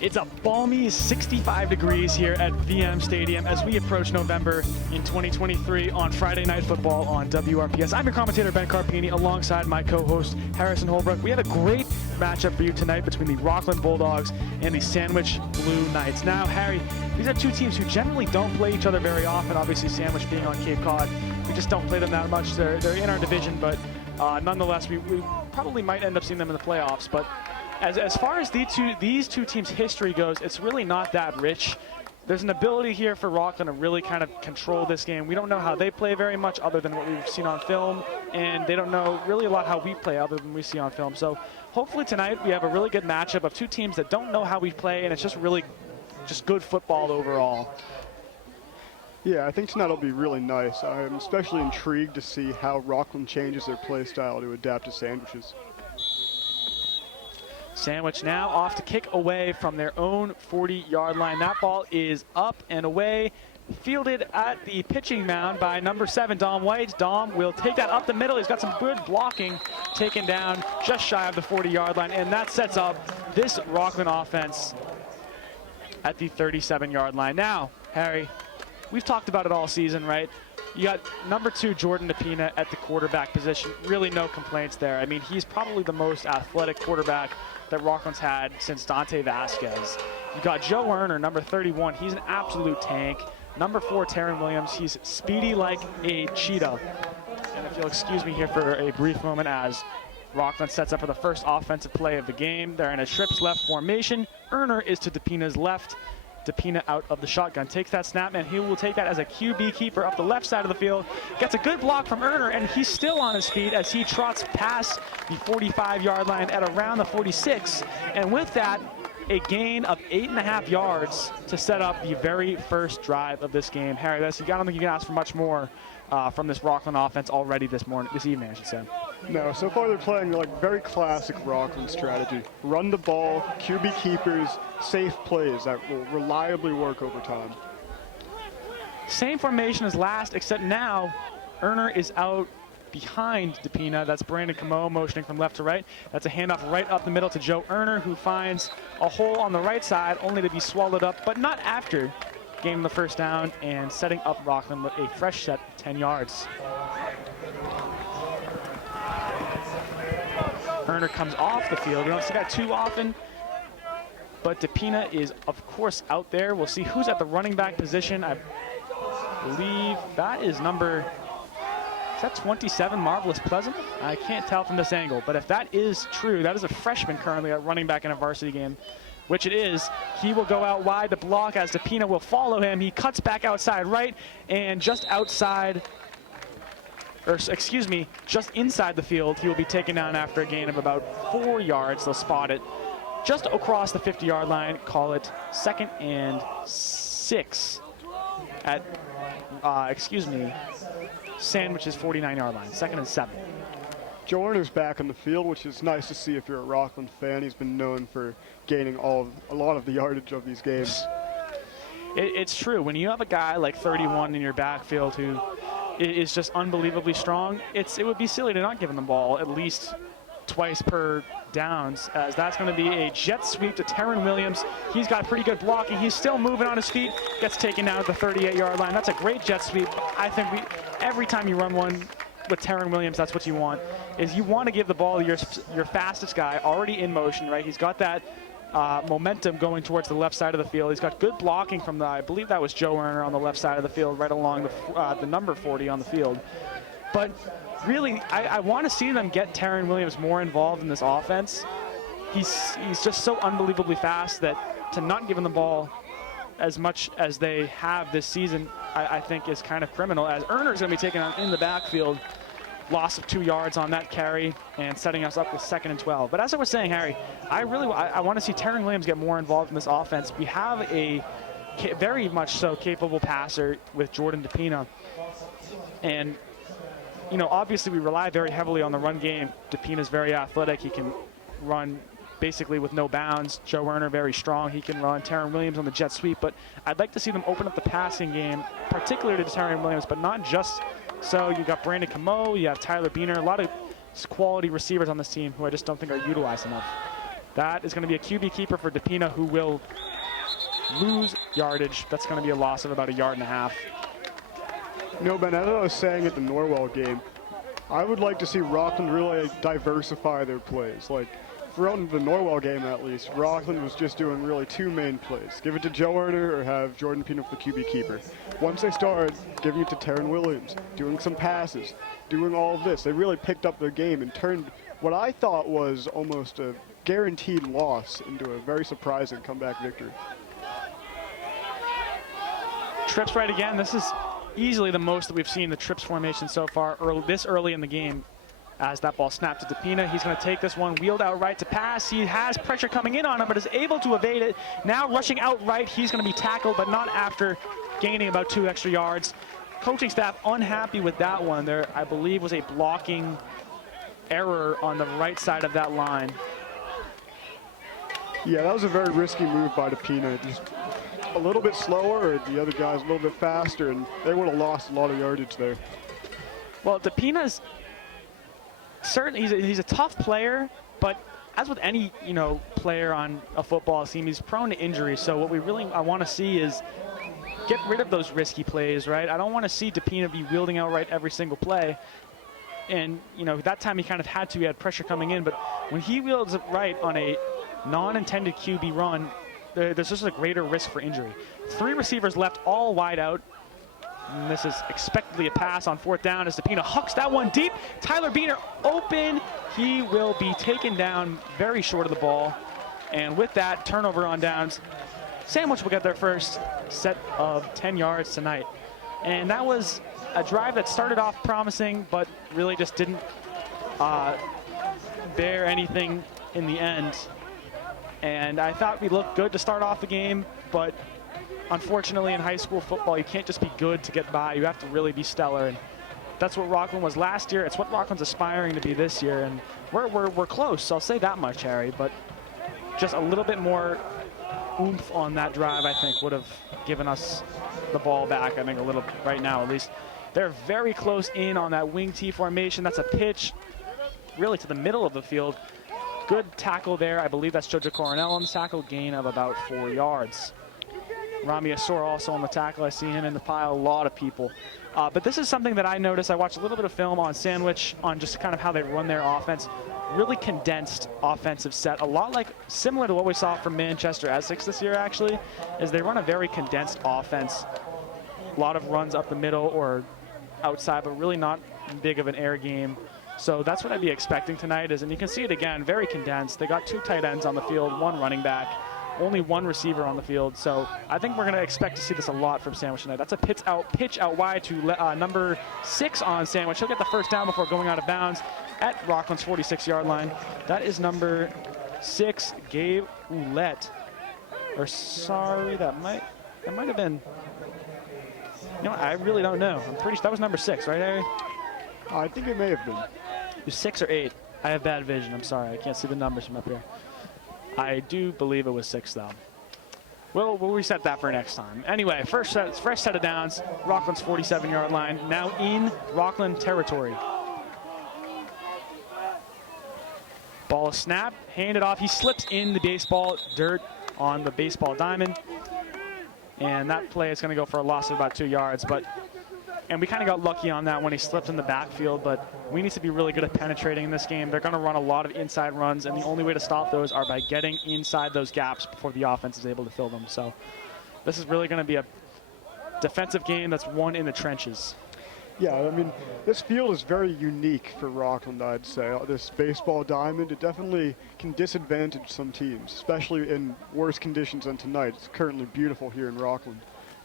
It's a balmy 65 degrees here at VM Stadium as we approach November in 2023 on Friday Night Football on WRPS. I'm your commentator, Ben Carpine, alongside my co-host, Harrison Holbrook. We have a great matchup for you tonight between the Rockland Bulldogs and the Sandwich Blue Knights. Now, Harry, these are two teams who generally don't play each other very often. Obviously, Sandwich being on Cape Cod, we just don't play them that much. They're in our division, but nonetheless, we probably might end up seeing them in the playoffs. But as far as these two teams' history goes, it's really not that rich. There's an ability here for Rockland to really kind of control this game. We don't know how they play very much other than what we've seen on film, and they don't know really a lot how we play other than we see on film. So hopefully tonight we have a really good matchup of two teams that don't know how we play, and it's just really just good football overall. Yeah, I think tonight will be really nice. I'm especially intrigued to see how Rockland changes their play style to adapt to Sandwiches. Sandwich now off to kick away from their own 40-yard line. That ball is up and away, fielded at the pitching mound by number 7, Dom White. Dom will take that up the middle. He's got some good blocking, taken down just shy of the 40-yard line, and that sets up this Rockland offense at the 37-yard line. Now, Harry, we've talked about it all season, right? You got number 2, Jordan DePina at the quarterback position. Really no complaints there. I mean, he's probably the most athletic quarterback that Rockland's had since Dante Vasquez. You got Joe Werner, number 31. He's an absolute tank. Number 4, Taryn Williams. He's speedy like a cheetah. And if you'll excuse me here for a brief moment as Rockland sets up for the first offensive play of the game. They're in a trips left formation. Erner is to DePina's left. DePina out of the shotgun, takes that snap, and he will take that as a QB keeper up the left side of the field. Gets a good block from Erner, and he's still on his feet as he trots past the 45-yard line at around the 46. And with that, a gain of 8.5 yards to set up the very first drive of this game. Harry, I don't think you can ask for much more from this Rockland offense already this evening, I should say. No, so far they're playing like very classic Rockland strategy. Run the ball, QB keepers, safe plays that will reliably work over time. Same formation as last, except now Erner is out behind DePina. That's Brandon Camo motioning from left to right. That's a handoff right up the middle to Joe Erner, who finds a hole on the right side, only to be swallowed up, but not after gaining the first down and setting up Rockland with a fresh set of 10 yards. Erner comes off the field. We don't see that too often, but DePina is, of course, out there. We'll see who's at the running back position. I believe that is is that 27, Marvelous Pleasant? I can't tell from this angle, but if that is true, that is a freshman currently at running back in a varsity game, which it is. He will go out wide to block as DePina will follow him. He cuts back outside right, and just outside, or excuse me, just inside the field, he will be taken down after a gain of about 4 yards. They'll spot it just across the 50-yard line, call it 2nd and 6 at, Sandwich's 49-yard line, 2nd and 7. Joe Erner's back on the field, which is nice to see if you're a Rockland fan. He's been known for gaining a lot of the yardage of these games. It's true. When you have a guy like 31 in your backfield who is just unbelievably strong, it would be silly to not give him the ball at least twice per downs, as that's going to be a jet sweep to Taryn Williams. He's got pretty good blocking. He's still moving on his feet, gets taken down at the 38-yard line. That's a great jet sweep. I think every time you run one with Taryn Williams, that's what you want, is you want to give the ball to your fastest guy already in motion, right? He's got that momentum going towards the left side of the field. He's got good blocking from I believe that was Joe Erner on the left side of the field, right along the number 40 on the field. But really, I want to see them get Taryn Williams more involved in this offense. He's just so unbelievably fast that to not give him the ball as much as they have this season, I think is kind of criminal, as Erner's going to be taken on in the backfield. Loss of 2 yards on that carry and setting us up with 2nd and 12. But as I was saying, Harry, I want to see Taryn Williams get more involved in this offense. We have a very much so capable passer with Jordan DePina. And, you know, obviously we rely very heavily on the run game. DePina's very athletic. He can run basically with no bounds. Joe Erner very strong. He can run. Taryn Williams on the jet sweep. But I'd like to see them open up the passing game, particularly to Taryn Williams, but not just so. You got Brandon Camo, you have Tyler Beener, a lot of quality receivers on this team who I just don't think are utilized enough. That is going to be a QB keeper for DePina, who will lose yardage. That's going to be a loss of about 1.5 yards. No, Ben, as I was saying at the Norwell game, I would like to see Rockland really diversify their plays. Like, throughout the Norwell game at least, Rockland was just doing really 2 main plays. Give it to Joe Erner or have Jordan Pino for the QB keeper. Once they started giving it to Taryn Williams, doing some passes, doing all of this, they really picked up their game and turned what I thought was almost a guaranteed loss into a very surprising comeback victory. Trips right again. This is easily the most that we've seen the trips formation so far this early in the game. As that ball snapped to DePina, he's going to take this one, wheeled out right to pass. He has pressure coming in on him, but is able to evade it. Now rushing out right, he's going to be tackled, but not after gaining about 2 extra yards. Coaching staff unhappy with that one. There, I believe, was a blocking error on the right side of that line. Yeah, that was a very risky move by DePina. Just a little bit slower, or the other guy's a little bit faster, and they would have lost a lot of yardage there. Well, DePina's certainly he's a tough player, but as with any player on a football team, he's prone to injury. So what I want to see is get rid of those risky plays, right? I don't want to see DePina be wielding out right every single play. And that time he kind of had to. He had pressure coming in, but when he wields it right on a non-intended QB run, there's just a greater risk for injury. 3 receivers left, all wide out. And this is expectedly a pass on 4th down as DePina hucks that one deep. Tyler Beener open. He will be taken down very short of the ball. And with that, turnover on downs. Sandwich will get their first set of 10 yards tonight. And that was a drive that started off promising, but really just didn't bear anything in the end. And I thought we looked good to start off the game, but unfortunately in high school football, you can't just be good to get by. You have to really be stellar. And that's what Rockland was last year. It's what Rockland's aspiring to be this year. And we're close, I'll say that much, Harry. But just a little bit more oomph on that drive, I think, would have given us the ball back, I think, a little right now at least. They're very close in on that wing T formation. That's a pitch really to the middle of the field. Good tackle there. I believe that's Jojo Coronel on the tackle. Gain of about 4 yards. Rami Asor also on the tackle. I see him in the pile. A lot of people. But this is something that I noticed. I watched a little bit of film on Sandwich on just kind of how they run their offense. Really condensed offensive set. A lot similar to what we saw from Manchester Essex this year, actually, is they run a very condensed offense. A lot of runs up the middle or outside, but really not big of an air game. So that's what I'd be expecting tonight and you can see it again, very condensed. They got 2 tight ends on the field, 1 running back, only 1 receiver on the field. So I think we're going to expect to see this a lot from Sandwich tonight. That's a pitch out wide to number 6 on Sandwich. He'll get the first down before going out of bounds at Rockland's 46-yard line. That is number 6, Gabe Ouellette. Or sorry, that might have been. I really don't know. I'm pretty sure that was number 6, right, Harry? I think it may have been. It was 6 or 8. I have bad vision. I'm sorry. I can't see the numbers from up here. I do believe it was 6, though. We'll reset that for next time. Anyway, fresh set of downs. Rockland's 47-yard line. Now in Rockland territory. Ball is snapped. Handed off. He slips in the baseball dirt on the baseball diamond. And that play is going to go for a loss of about 2 yards. And we kind of got lucky on that when he slipped in the backfield, but we need to be really good at penetrating in this game. They're going to run a lot of inside runs, and the only way to stop those are by getting inside those gaps before the offense is able to fill them. So this is really going to be a defensive game that's won in the trenches. Yeah, I mean, this field is very unique for Rockland, I'd say. This baseball diamond, it definitely can disadvantage some teams, especially in worse conditions than tonight. It's currently beautiful here in Rockland.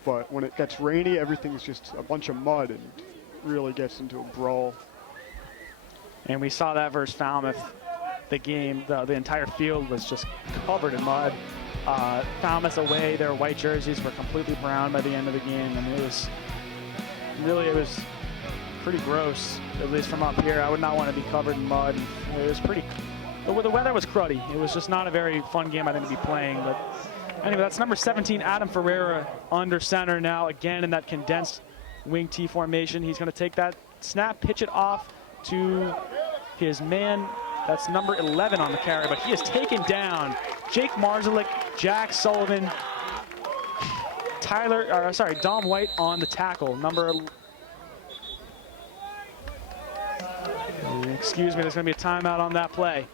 But when it gets rainy, everything's just a bunch of mud and really gets into a brawl. And we saw that versus Falmouth. The game, the entire field was just covered in mud. Falmouth away, their white jerseys were completely brown by the end of the game. And it was pretty gross, at least from up here. I would not want to be covered in mud. It was the weather was cruddy. It was just not a very fun game, I think, to be playing. But anyway, that's number 17, Adam Ferreira, under center now, again in that condensed wing T formation. He's going to take that snap, pitch it off to his man, That's number 11 on the carry, but he has taken down Jake Marzalik, Jack Sullivan, Dom White on the tackle. Excuse me, there's going to be a timeout on that play.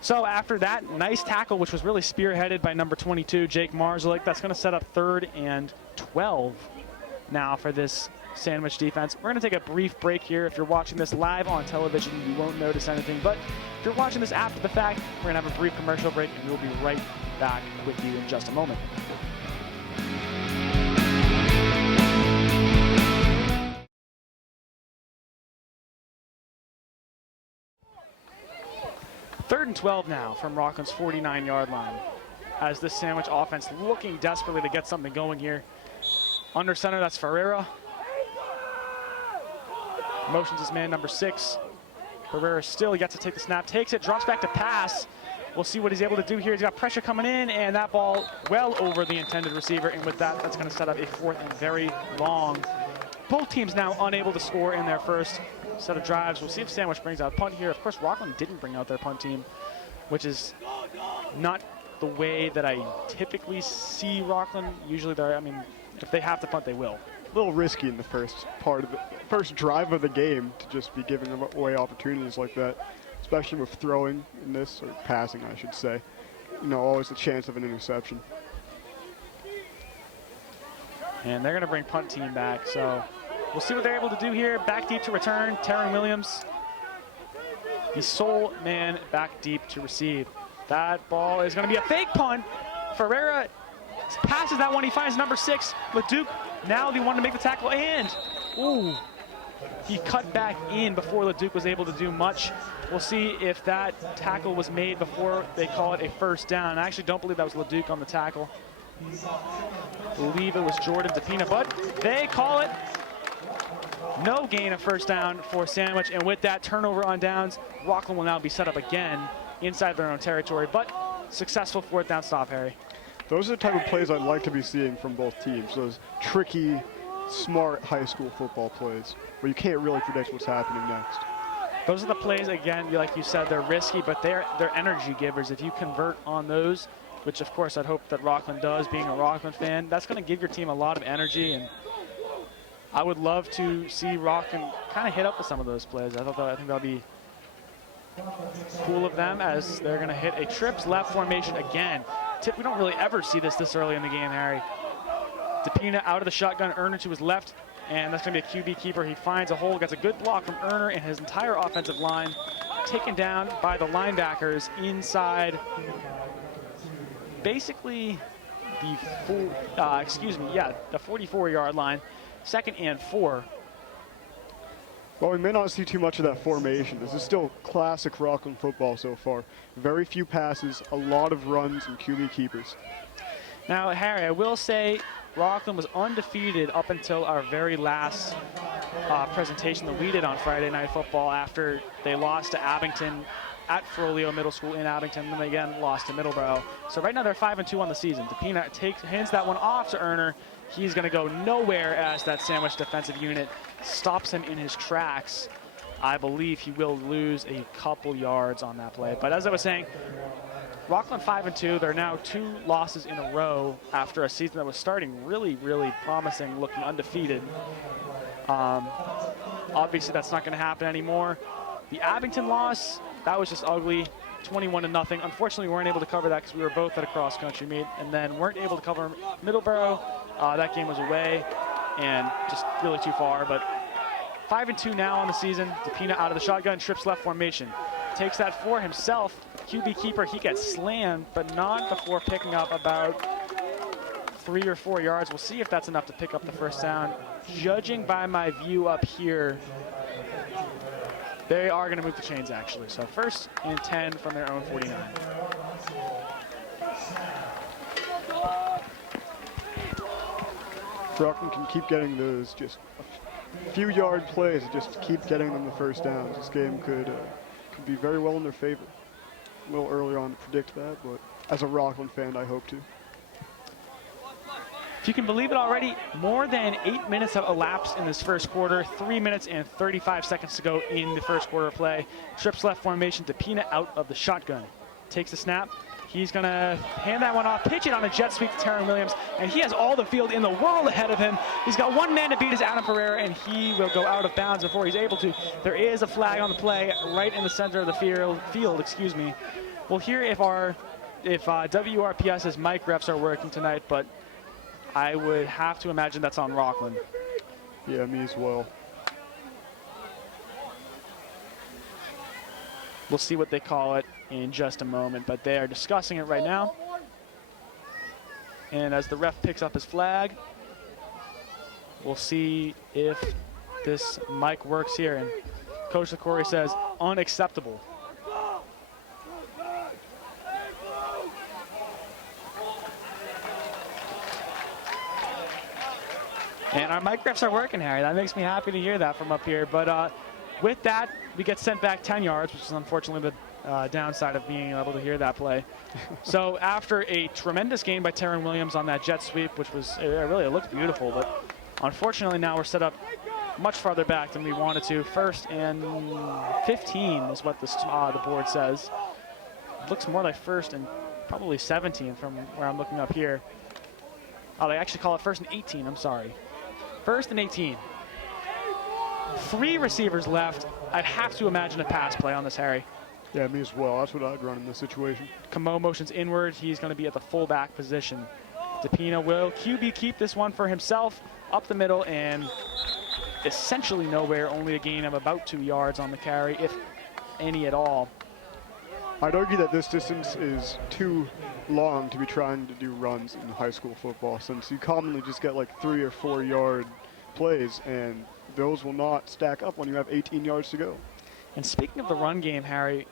So after that nice tackle, which was really spearheaded by number 22, Jake Marzalik, that's going to set up 3rd and 12 now for this Sandwich defense. We're going to take a brief break here. If you're watching this live on television, you won't notice anything. But if you're watching this after the fact, we're going to have a brief commercial break, and we'll be right back with you in just a moment. Third and 12 now from Rockland's 49-yard line, as this Sandwich offense looking desperately to get something going here. Under center, that's Ferreira. Motions his man, number 6. Ferreira still yet to take the snap, takes it, drops back to pass. We'll see what he's able to do here. He's got pressure coming in, and that ball well over the intended receiver, and with that, that's going to set up a 4th and very long. Both teams now unable to score in their first set of drives. We'll see if Sandwich brings out a punt here. Of course, Rockland didn't bring out their punt team, which is not the way that I typically see Rockland. Usually, if they have to punt, they will. A little risky in the first drive of the game to just be giving away opportunities like that, especially with throwing in this, or passing, I should say. Always the chance of an interception. And they're going to bring punt team back, so we'll see what they're able to do here. Back deep to return, Terry Williams, the sole man back deep to receive. That ball is going to be a fake punt. Ferreira passes that one. He finds number 6, LeDuc, now the one to make the tackle, and ooh, he cut back in before LeDuc was able to do much. We'll see if that tackle was made before they call it a first down. I actually don't believe that was LeDuc on the tackle. I believe it was Jordan DePina, but they call it no gain of first down for Sandwich, and with that turnover on downs, Rockland will now be set up again inside their own territory, but successful 4th down stop, Harry. Those are the type of plays I'd like to be seeing from both teams, those tricky, smart high school football plays where you can't really predict what's happening next. Those are the plays, again, like you said, they're risky, but they're energy givers. If you convert on those, which of course I'd hope that Rockland does, being a Rockland fan, that's going to give your team a lot of energy, and I would love to see Rockland kind of hit up with some of those plays. I think that'll be cool of them, as they're going to hit a trips left formation again. We don't really ever see this early in the game, Harry. DePina out of the shotgun, Erner to his left, and that's going to be a QB keeper. He finds a hole, gets a good block from Erner and his entire offensive line, taken down by the linebackers inside basically the 44-yard line. 2nd and 4. Well, we may not see too much of that formation. This is still classic Rockland football so far. Very few passes, a lot of runs and QB keepers. Now, Harry, I will say Rockland was undefeated up until our very last presentation that we did on Friday Night Football, after they lost to Abington at Frollo Middle School in Abington, and then they again lost to Middleborough. So right now they're 5-2 on the season. DePina hands that one off to Erner. He's going to go nowhere as that Sandwich defensive unit stops him in his tracks. I believe he will lose a couple yards on that play. But as I was saying, Rockland 5-2. They're now 2 losses in a row after a season that was starting really, really promising, looking undefeated. Obviously, that's not going to happen anymore. The Abington loss, that was just ugly, 21-0. Unfortunately, we weren't able to cover that because we were both at a cross-country meet, and then weren't able to cover Middleborough. That game was away and just really too far. But 5-2 now on the season. DePina out of the shotgun, trips left formation. Takes that for himself. QB keeper, he gets slammed, but not before picking up about 3 or 4 yards. We'll see if that's enough to pick up the first down. Judging by my view up here, they are going to move the chains, actually. So 1st and 10 from their own 49. Rockland can keep getting those just a few yard plays, just keep getting them the first downs. This game could be very well in their favor. A little early on to predict that, but as a Rockland fan, I hope to. If you can believe it already, more than 8 minutes have elapsed in this first quarter. 3 minutes and 35 seconds to go in the first quarter of play. Trips left formation, DePina out of the shotgun. Takes the snap. He's going to hand that one off, pitch it on a jet sweep to Taron Williams, and he has all the field in the world ahead of him. He's got one man to beat, is Adam Ferreira, and he will go out of bounds before he's able to. There is a flag on the play right in the center of the field. Excuse me. We'll hear if WRPS's mic refs are working tonight, but I would have to imagine that's on Rockland. Yeah, me as well. We'll see what they call it in just a moment, but they are discussing it right now. And as the ref picks up his flag, we'll see if this mic works here. And Coach LaCourre says, unacceptable. And our mic refs are working, Harry. That makes me happy to hear that from up here. But with that, we get sent back 10 yards, which is unfortunately the downside of being able to hear that play. So after a tremendous gain by Taron Williams on that jet sweep, which was really, it looked beautiful, but unfortunately now we're set up much farther back than we wanted to. 1st and 15 is what the board says. It looks more like 1st and probably 17 from where I'm looking up here. Oh, they actually call it 1st and 18, I'm sorry. 1st and 18. 3 receivers left. I'd have to imagine a pass play on this, Harry. Yeah, me as well. That's what I'd run in this situation. Camo motions inward. He's going to be at the fullback position. DePina will keep this one for himself up the middle and essentially nowhere, only a gain of about 2 yards on the carry, if any at all. I'd argue that this distance is too long to be trying to do runs in high school football, since you commonly just get like 3 or 4 yard plays, and those will not stack up when you have 18 yards to go. And speaking of the run game, Harry,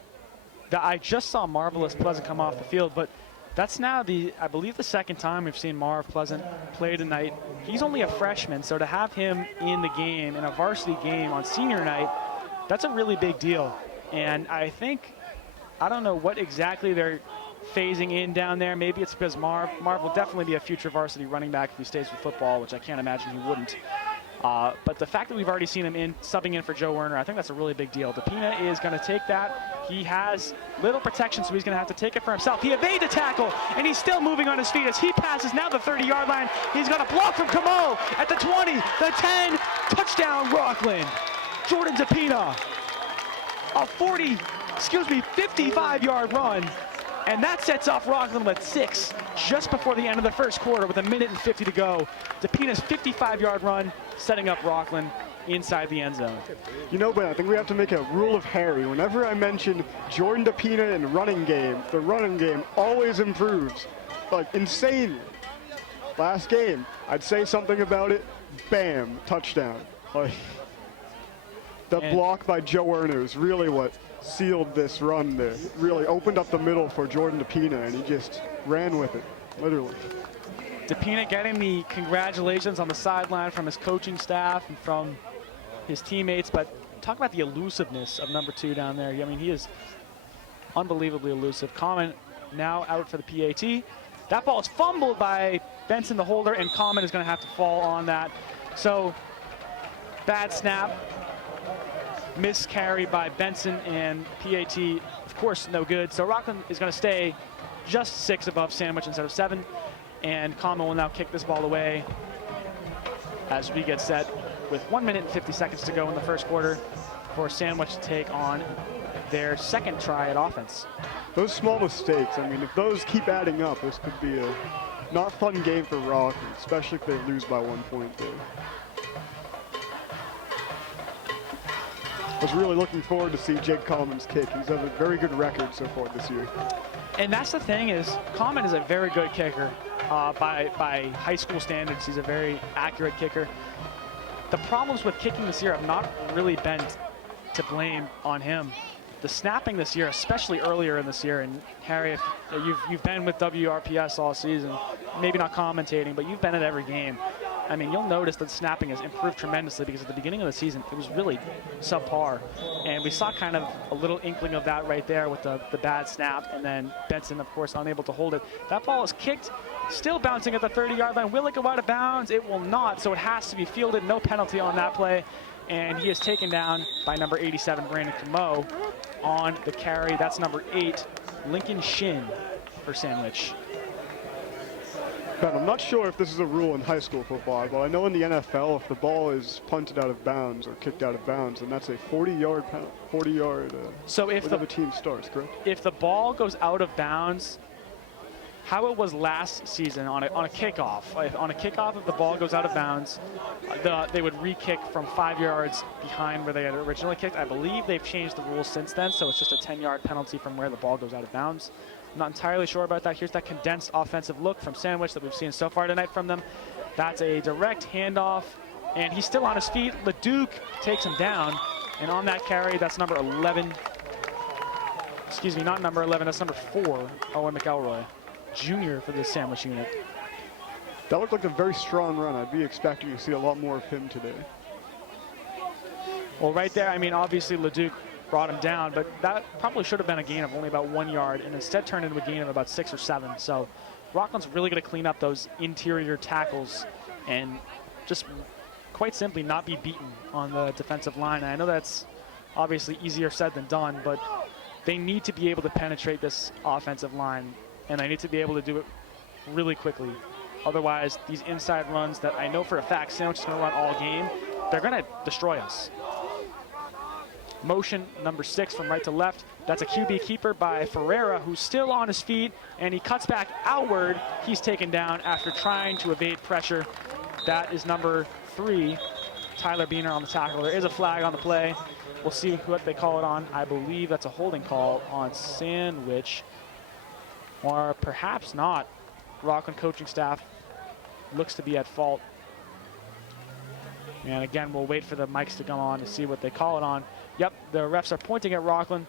I just saw Marvelous Pleasant come off the field, but that's now I believe the second time we've seen Marv Pleasant play tonight. He's only a freshman, so to have him in the game, in a varsity game on senior night, that's a really big deal. And I don't know what exactly they're phasing in down there. Maybe it's because Marv will definitely be a future varsity running back if he stays with football, which I can't imagine he wouldn't. But the fact that we've already seen him subbing in for Joe Werner, I think that's a really big deal. DePina is going to take that. He has little protection, so he's going to have to take it for himself. He evades the tackle, and he's still moving on his feet as he passes now the 30-yard line. He's got a block from Camo at the 20, the 10, touchdown Rockland. Jordan DePina, a 55-yard run. And that sets off Rockland with 6 just before the end of the first quarter with 1:50 to go. DePina's 55-yard run setting up Rockland inside the end zone. You know, Ben, I think we have to make a rule of Harry. Whenever I mention Jordan DePina in running game, the running game always improves, like insanely. Last game, I'd say something about it, bam, touchdown. Like, the block by Joe Werner is really what sealed this run there. It really opened up the middle for Jordan DePina, and he just ran with it, literally. DePina getting the congratulations on the sideline from his coaching staff and from his teammates, but talk about the elusiveness of number 2 down there. I mean, he is unbelievably elusive. Common now out for the PAT. That ball is fumbled by Benson, the holder, and Common is going to have to fall on that. So, bad snap. Miscarry by Benson, and PAT, of course, no good. So Rockland is going to stay just 6 above Sandwich instead of 7, and Common will now kick this ball away as we get set with 1 minute and 50 seconds to go in the first quarter for Sandwich to take on their second try at offense. Those small mistakes, I mean, if those keep adding up, this could be a not fun game for Rockland, especially if they lose by 1 point there. I was really looking forward to see Jake Common's kick. He's had a very good record so far this year. And that's the thing is, Common is a very good kicker. By high school standards, he's a very accurate kicker. The problems with kicking this year have not really been to blame on him. The snapping this year, especially earlier in this year, and Harry, you've been with WRPS all season, maybe not commentating, but you've been at every game. I mean, you'll notice that snapping has improved tremendously because at the beginning of the season, it was really subpar. And we saw kind of a little inkling of that right there with the bad snap, and then Benson, of course, unable to hold it. That ball is kicked Still bouncing at the 30-yard line. Will it go out of bounds? It will not, so it has to be fielded. No penalty on that play. And he is taken down by number 87, Brandon Camo, on the carry. That's number 8, Lincoln Shin for Sandwich. Ben, I'm not sure if this is a rule in high school football, but I know in the NFL, if the ball is punted out of bounds or kicked out of bounds, then that's a 40-yard so if the team starts, correct? If the ball goes out of bounds, how it was last season on a kickoff. On a kickoff, if the ball goes out of bounds, they would re-kick from 5 yards behind where they had originally kicked. I believe they've changed the rules since then, so it's just a 10-yard penalty from where the ball goes out of bounds. I'm not entirely sure about that. Here's that condensed offensive look from Sandwich that we've seen so far tonight from them. That's a direct handoff, and he's still on his feet. LeDuc takes him down, and on that carry, that's number 11. Excuse me, not number 11, that's number 4, Owen McElroy, junior for the Sandwich unit. That looked like a very strong run. I'd be expecting to see a lot more of him today. Well, right there, I mean, obviously LeDuc brought him down, but that probably should have been a gain of only about 1 yard, and instead turned into a gain of about 6 or 7. So Rockland's really going to clean up those interior tackles and just quite simply not be beaten on the defensive line. And I know that's obviously easier said than done, but they need to be able to penetrate this offensive line, and they need to be able to do it really quickly. Otherwise, these inside runs that I know for a fact Sandwich is going to run all game, they're going to destroy us. Motion number 6 from right to left. That's a QB keeper by Ferreira, who's still on his feet, and he cuts back outward. He's taken down after trying to evade pressure. That is number 3, Tyler Beener on the tackle. There is a flag on the play. We'll see what they call it on. I believe that's a holding call on Sandwich, or perhaps not. Rockland coaching staff looks to be at fault. And again, we'll wait for the mics to come on to see what they call it on. Yep, the refs are pointing at Rockland.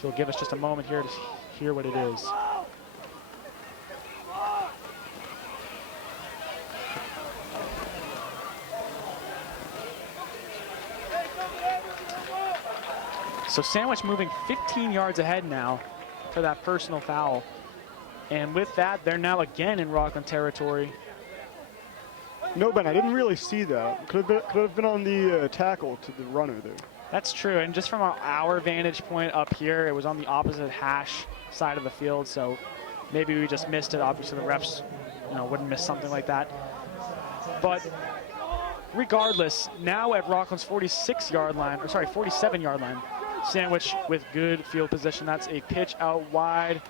So they'll give us just a moment here to hear what it is. So Sandwich moving 15 yards ahead now for that personal foul. And with that, they're now again in Rockland territory. No, Ben, I didn't really see that. Could have been on the tackle to the runner there. That's true, and just from our vantage point up here, it was on the opposite hash side of the field, so maybe we just missed it. Obviously, the refs, wouldn't miss something like that. But regardless, now at Rockland's 47-yard line, Sandwich with good field position. That's a pitch out wide,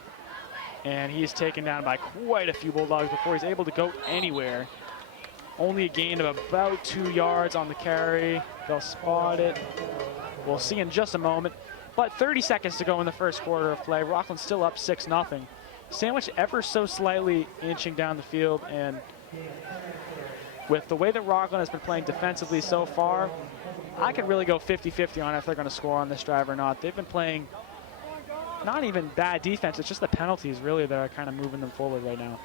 and he's taken down by quite a few Bulldogs before he's able to go anywhere. Only a gain of about 2 yards on the carry. They'll spot it. We'll see in just a moment. But 30 seconds to go in the first quarter of play. Rockland still up 6-0. Sandwich ever so slightly inching down the field, and with the way that Rockland has been playing defensively so far, I could really go 50-50 on if they're going to score on this drive or not. They've been playing not even bad defense. It's just the penalties really that are kind of moving them forward right now.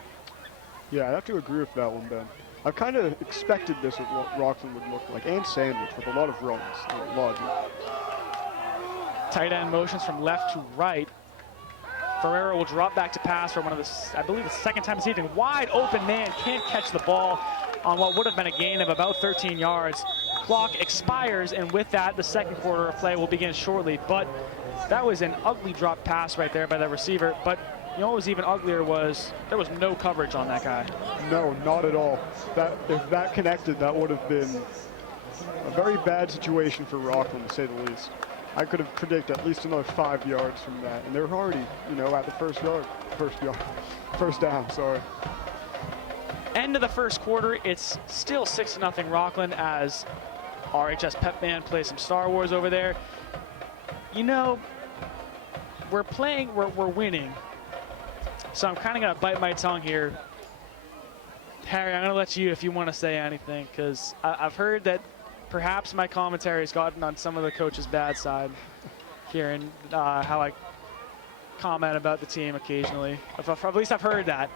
Yeah, I have to agree with that one, Ben. I've kind of expected this with what Rockland would look like, and Sandwich with a lot of runs. Tight end motions from left to right. Ferreira will drop back to pass for one of the, I believe, the second time this evening. Wide open man, can't catch the ball on what would have been a gain of about 13 yards. Clock expires, and with that, the second quarter of play will begin shortly. But that was an ugly drop pass right there by the receiver. But you know what was even uglier was there was no coverage on that guy. No, not at all. If that connected, that would have been a very bad situation for Rockland, to say the least. I could have predicted at least another 5 yards from that, and they were already, at the first down, sorry. End of the first quarter, it's still 6-0 Rockland as RHS Pep Band plays some Star Wars over there. We're winning. So I'm kind of going to bite my tongue here. Harry, I'm going to let you, if you want to say anything, because I've heard that perhaps my commentary has gotten on some of the coach's bad side here, and how I comment about the team occasionally. At least I've heard that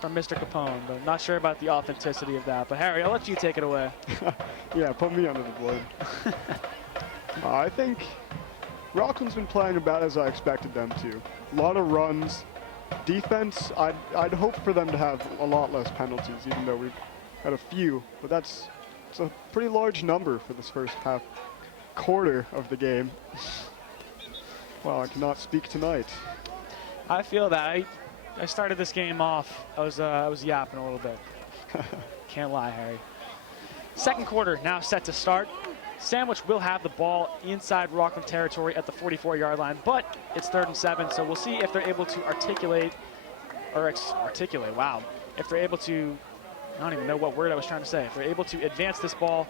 from Mr. Capone, but I'm not sure about the authenticity of that. But Harry, I'll let you take it away. Yeah, put me under the blade. I think Rockland's been playing about as I expected them to. A lot of runs, defense, I'd hope for them to have a lot less penalties, even though we've had a few. But it's a pretty large number for this first quarter of the game. Wow, I cannot speak tonight. I feel that. I started this game off. I was yapping a little bit. Can't lie, Harry. Second quarter now set to start. Sandwich will have the ball inside Rockland territory at the 44-yard line, but it's 3rd and 7, so we'll see if they're able to articulate, wow. If they're able to, I don't even know what word I was trying to say. If they're able to advance this ball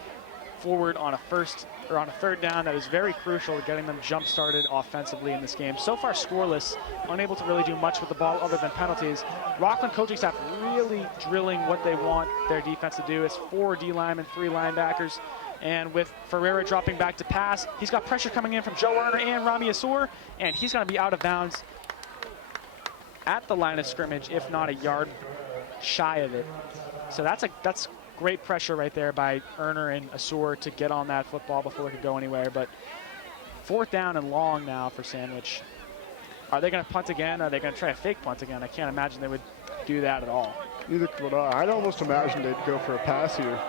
forward on a 3rd down, that is very crucial to getting them jump-started offensively in this game. So far scoreless, unable to really do much with the ball other than penalties. Rockland coaching staff really drilling what they want their defense to do. It's 4 D linemen, 3 linebackers. And with Ferreira dropping back to pass, he's got pressure coming in from Joe Erner and Rami Assour, and he's going to be out of bounds at the line of scrimmage, if not a yard shy of it. So that's great pressure right there by Erner and Assour to get on that football before it could go anywhere. But 4th down and long now for Sandwich. Are they going to punt again? Are they going to try a fake punt again? I can't imagine they would do that at all. Neither would I. I'd almost imagine they'd go for a pass here.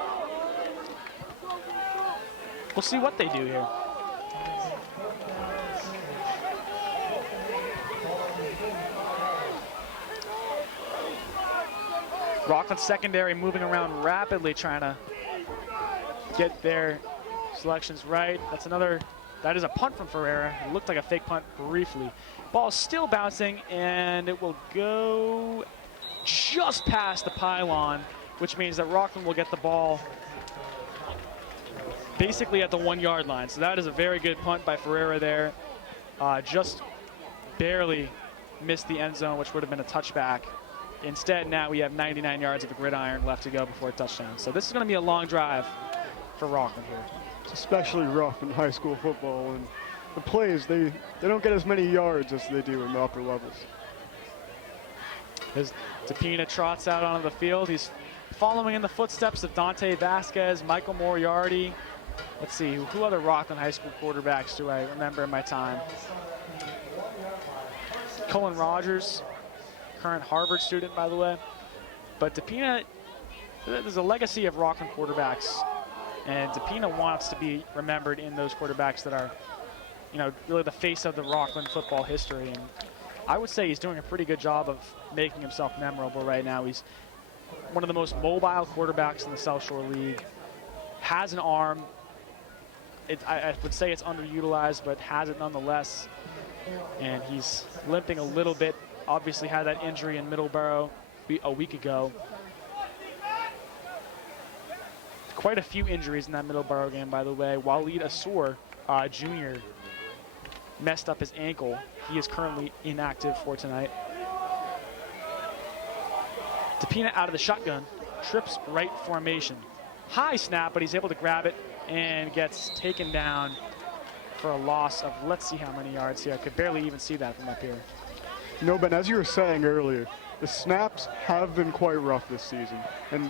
We'll see what they do here. Rockland secondary moving around rapidly, trying to get their selections right. That is a punt from Ferreira. It looked like a fake punt briefly. Ball still bouncing, and it will go just past the pylon, which means that Rockland will get the ball basically at the 1-yard line. So that is a very good punt by Ferreira there. Just barely missed the end zone, which would have been a touchback. Instead, now we have 99 yards of the gridiron left to go before a touchdown. So this is going to be a long drive for Rockland here. It's especially rough in high school football, and the plays, they don't get as many yards as they do in the upper levels. As Tapina trots out onto the field, he's following in the footsteps of Dante Vasquez, Michael Moriarty. Let's see, who other Rockland high school quarterbacks do I remember in my time? Cullen Rogers, current Harvard student, by the way. But Tapina, there's a legacy of Rockland quarterbacks, and Tapina wants to be remembered in those quarterbacks that are, really the face of the Rockland football history. And I would say he's doing a pretty good job of making himself memorable right now. He's one of the most mobile quarterbacks in the South Shore League. Has an arm. I would say it's underutilized, but has it nonetheless. And he's limping a little bit. Obviously had that injury in Middleborough a week ago. Quite a few injuries in that Middleborough game, by the way. Waleed Assour, Jr., messed up his ankle. He is currently inactive for tonight. Tapina out of the shotgun, trips right formation. High snap, but he's able to grab it and gets taken down for a loss of, let's see how many yards here. I could barely even see that from up here. Ben, as you were saying earlier, the snaps have been quite rough this season. And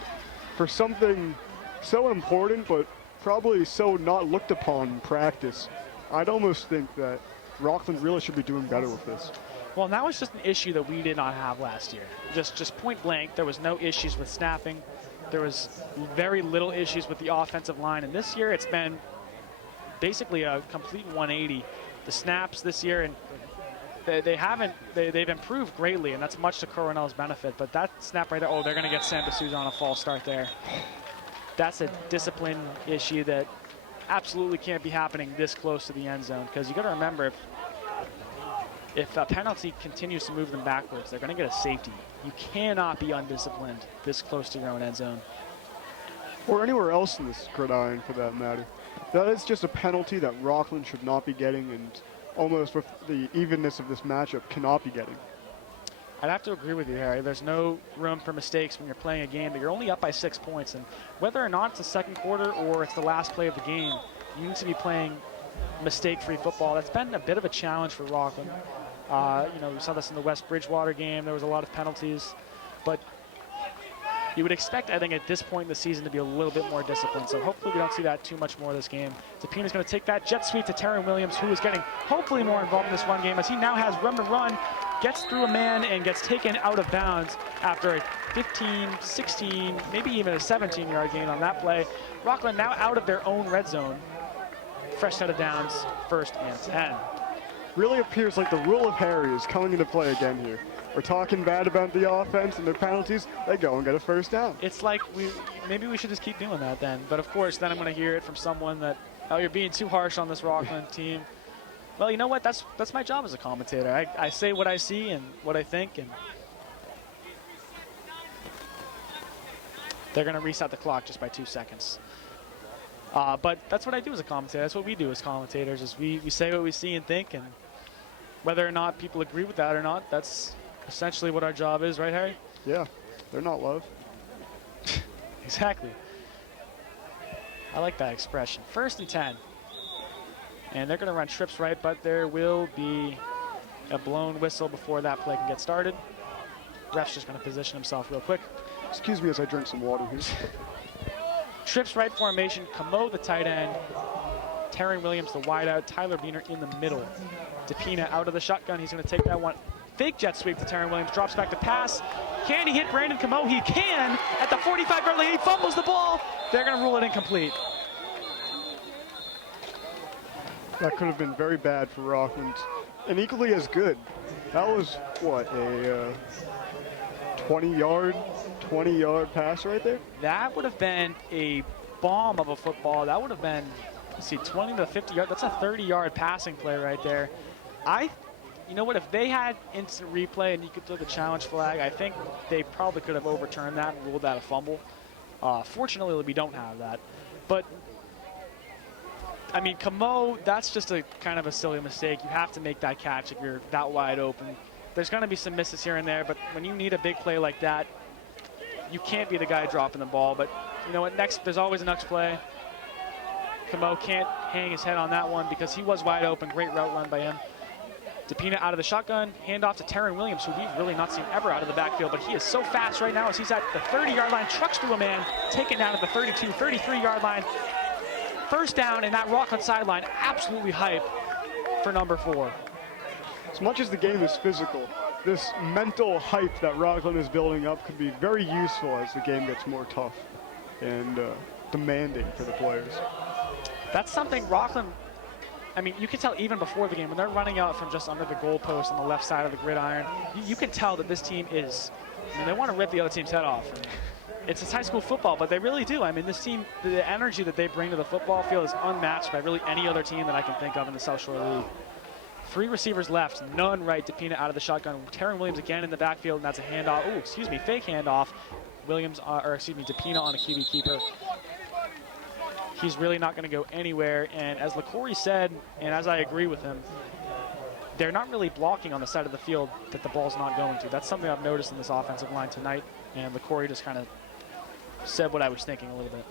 for something so important, but probably so not looked upon in practice, I'd almost think that Rockland really should be doing better with this. Well, that was just an issue that we did not have last year. Just point blank, there was no issues with snapping. There was very little issues with the offensive line. And this year, it's been basically a complete 180. The snaps this year, and they've improved greatly, and that's much to Coronel's benefit. But that snap right there, oh, they're going to get Sam D'Souza on a false start there. That's a discipline issue that absolutely can't be happening this close to the end zone, because you got to remember, if a penalty continues to move them backwards, they're going to get a safety. You cannot be undisciplined this close to your own end zone. Or anywhere else in this gridiron, for that matter. That is just a penalty that Rockland should not be getting, and almost with the evenness of this matchup, cannot be getting. I'd have to agree with you, Harry. There's no room for mistakes when you're playing a game, but you're only up by 6 points. And whether or not it's the second quarter or it's the last play of the game, you need to be playing mistake-free football. That's been a bit of a challenge for Rockland. We saw this in the West Bridgewater game. There was a lot of penalties. But you would expect, I think, at this point in the season to be a little bit more disciplined. So hopefully we don't see that too much more this game. Tapina's going to take that jet sweep to Terry Williams, who is getting hopefully more involved in this run game, as he now has room to run gets through a man and gets taken out of bounds after a 15, 16, maybe even a 17-yard gain on that play. Rockland now out of their own red zone. Fresh set of downs, 1st and 10. Really appears like the rule of Harry is coming into play again here. We're talking bad about the offense and their penalties, they go and get a 1st down. It's like maybe we should just keep doing that then. But of course, then I'm going to hear it from someone that, oh, you're being too harsh on this Rockland team. Well, you know what? That's my job as a commentator. I say what I see and what I think, and they're going to reset the clock just by 2 seconds. But that's what I do as a commentator. That's what we do as commentators, is we say what we see and think, and whether or not people agree with that or not, that's essentially what our job is, right, Harry? Yeah, they're not love. Exactly. I like that expression. 1st and 10. And they're going to run trips right, but there will be a blown whistle before that play can get started. Ref's just going to position himself real quick. Excuse me as I drink some water here. Trips right formation, Camo the tight end, Taryn Williams the wideout, Tyler Beener in the middle. DePina out of the shotgun, he's going to take that one. Fake jet sweep to Taryn Williams, drops back to pass. Can he hit Brandon Camo? He can at the 45-yard line. He fumbles the ball. They're going to rule it incomplete. That could have been very bad for Rockland, and equally as good. That was, what, a 20-yard pass right there? That would have been a bomb of a football. That would have been, let's see, 20 to 50 yards. That's a 30-yard passing play right there. You know what, if they had instant replay and you could throw the challenge flag, I think they probably could have overturned that and ruled that a fumble. Fortunately, we don't have that. But I mean, Camo, that's just a kind of a silly mistake. You have to make that catch if you're that wide open. There's going to be some misses here and there, but when you need a big play like that, you can't be the guy dropping the ball. But you know what, there's always a next play. Camo can't hang his head on that one because he was wide open. Great route run by him. DePina out of the shotgun, handoff to Taryn Williams, who we've really not seen ever out of the backfield, but he is so fast right now as he's at the 30-yard line, trucks through a man, taken down at the 32, 33-yard line. 1st down, and that Rockland sideline absolutely hype for number 4. As much as the game is physical, this mental hype that Rockland is building up could be very useful as the game gets more tough and demanding for the players. That's something Rockland, I mean, you can tell even before the game, when they're running out from just under the goalpost on the left side of the gridiron, you can tell that this team is, I mean, they want to rip the other team's head off. And it's high school football, but they really do. I mean, this team, the energy that they bring to the football field is unmatched by really any other team that I can think of in the South Shore League. 3 receivers left, none right. DePina out of the shotgun. Taryn Williams again in the backfield, and that's a handoff. Oh, excuse me, fake handoff. DePina on a QB keeper. He's really not going to go anywhere. And as LaCory said, and as I agree with him, they're not really blocking on the side of the field that the ball's not going to. That's something I've noticed in this offensive line tonight. And LaCory just kind of said what I was thinking a little bit.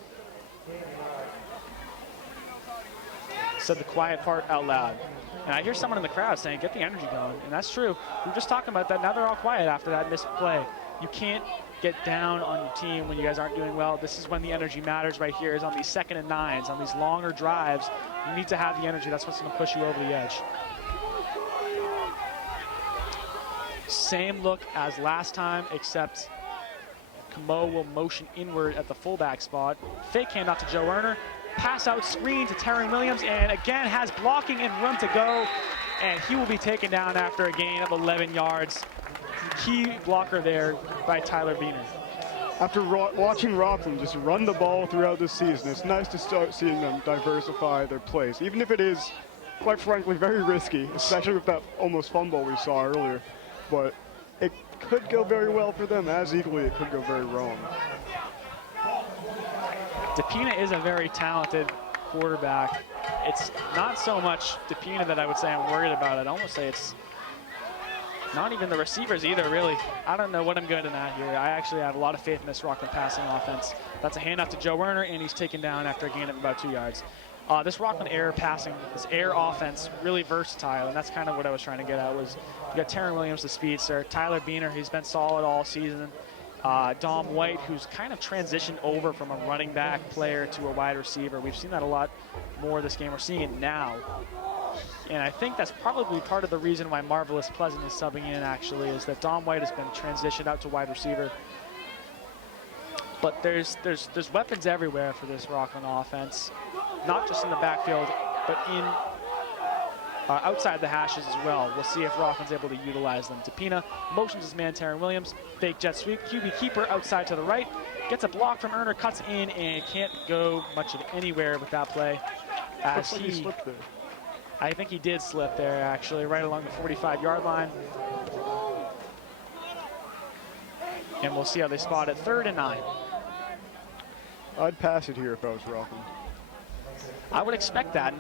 Said the quiet part out loud. And I hear someone in the crowd saying, get the energy going. And that's true. We were just talking about that. Now they're all quiet after that missed play. You can't get down on your team when you guys aren't doing well. This is when the energy matters right here, is on these 2nd and 9s, on these longer drives. You need to have the energy. That's what's going to push you over the edge. Same look as last time, except Camo will motion inward at the fullback spot. Fake handoff to Joe Erner. Pass out screen to Taryn Williams, and again has blocking and room to go, and he will be taken down after a gain of 11 yards. Key blocker there by Tyler Beener. After watching Rockland just run the ball throughout the season, it's nice to start seeing them diversify their plays, even if it is, quite frankly, very risky, especially with that almost fumble we saw earlier. But it could go very well for them, as equally it could go very wrong. DePina is a very talented quarterback. It's not so much DePina that I would say I'm worried about. I'd almost say it's not even the receivers either, really. I don't know what I'm good at here. I actually have a lot of faith in this Rockland passing offense. That's a handoff to Joe Werner, and he's taken down after a gain of about 2 yards. This Rockland air passing, this air offense, really versatile, and that's kind of what I was trying to get at. Was you got Taryn Williams, the speedster, Tyler Beener, he's been solid all season. Dom White, who's kind of transitioned over from a running back player to a wide receiver. We've seen that a lot more this game. We're seeing it now. And I think that's probably part of the reason why Marvelous Pleasant is subbing in, actually, is that Dom White has been transitioned out to wide receiver. But there's weapons everywhere for this Rockland offense, not just in the backfield, but in outside the hashes as well. We'll see if Rockland's able to utilize them. DePina motions his man, Taryn Williams. Fake jet sweep. QB keeper outside to the right. Gets a block from Erner, cuts in, and can't go much of anywhere with that play. As Looks like he slipped there. I think he did slip there, actually, right along the 45-yard line. And we'll see how they spot it. 3rd and 9. I'd pass it here if I was Rockland. I would expect that.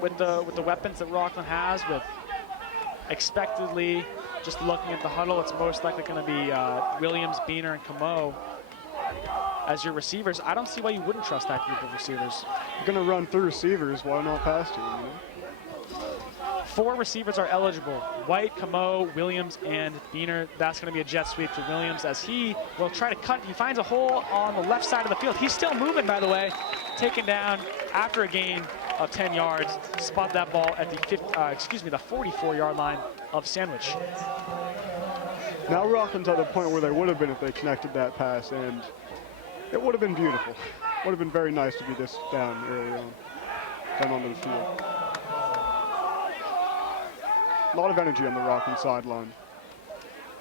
With the weapons that Rockland has, with expectedly, just looking at the huddle, it's most likely going to be Williams, Beener, and Camo as your receivers. I don't see why you wouldn't trust that group of receivers. You're going to run through receivers, why not pass to them? You know? 4 receivers are eligible. White, Camo, Williams, and Beener. That's going to be a jet sweep to Williams as he will try to cut. He finds a hole on the left side of the field. He's still moving, by the way. Taken down after a gain of 10 yards. Spot that ball at the 44-yard line of Sandwich. Now Rockland's at the point where they would have been if they connected that pass, and it would have been beautiful. Would have been very nice to be this down early on, down onto the field. A lot of energy on the Rockland sideline.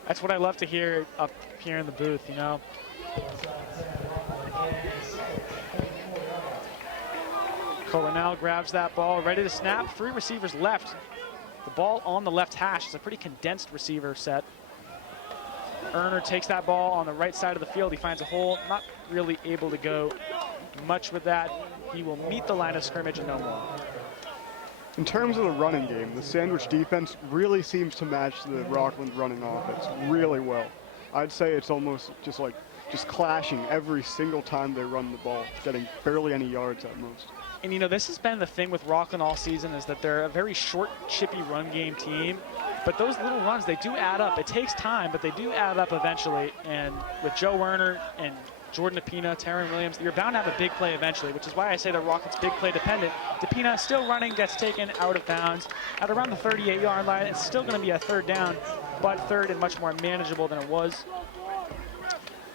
That's what I love to hear up here in the booth, you know. Coronel grabs that ball, ready to snap. 3 receivers left. The ball on the left hash. It's a pretty condensed receiver set. Erner takes that ball on the right side of the field. He finds a hole, not really able to go much with that. He will meet the line of scrimmage and no more. In terms of the running game, the Sandwich defense really seems to match the Rockland running offense really well. I'd say it's almost just clashing every single time they run the ball, getting barely any yards at most. And you know, this has been the thing with Rockland all season, is that they're a very short, chippy run game team. But those little runs, they do add up. It takes time, but they do add up eventually. And with Joe Werner and Jordan DePina, Taryn Williams, you're bound to have a big play eventually, which is why I say that Rockland's big play dependent. DePina still running, gets taken out of bounds at around the 38-yard line. It's still going to be a 3rd down, but 3rd and much more manageable than it was.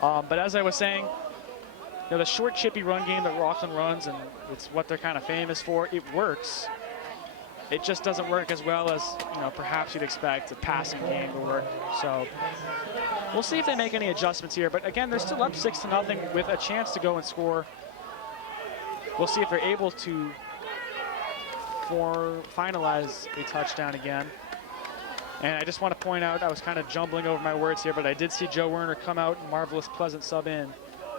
But as I was saying, you know, the short, chippy run game that Rockland runs, and it's what they're kind of famous for, it works. It just doesn't work as well as, you know, perhaps you'd expect a passing game to work. So we'll see if they make any adjustments here. But again, they're still up 6-0 with a chance to go and score. We'll see if they're able to finalize a touchdown again. And I just want to point out, I was kind of jumbling over my words here, but I did see Joe Werner come out and Marvelous Pleasant sub in,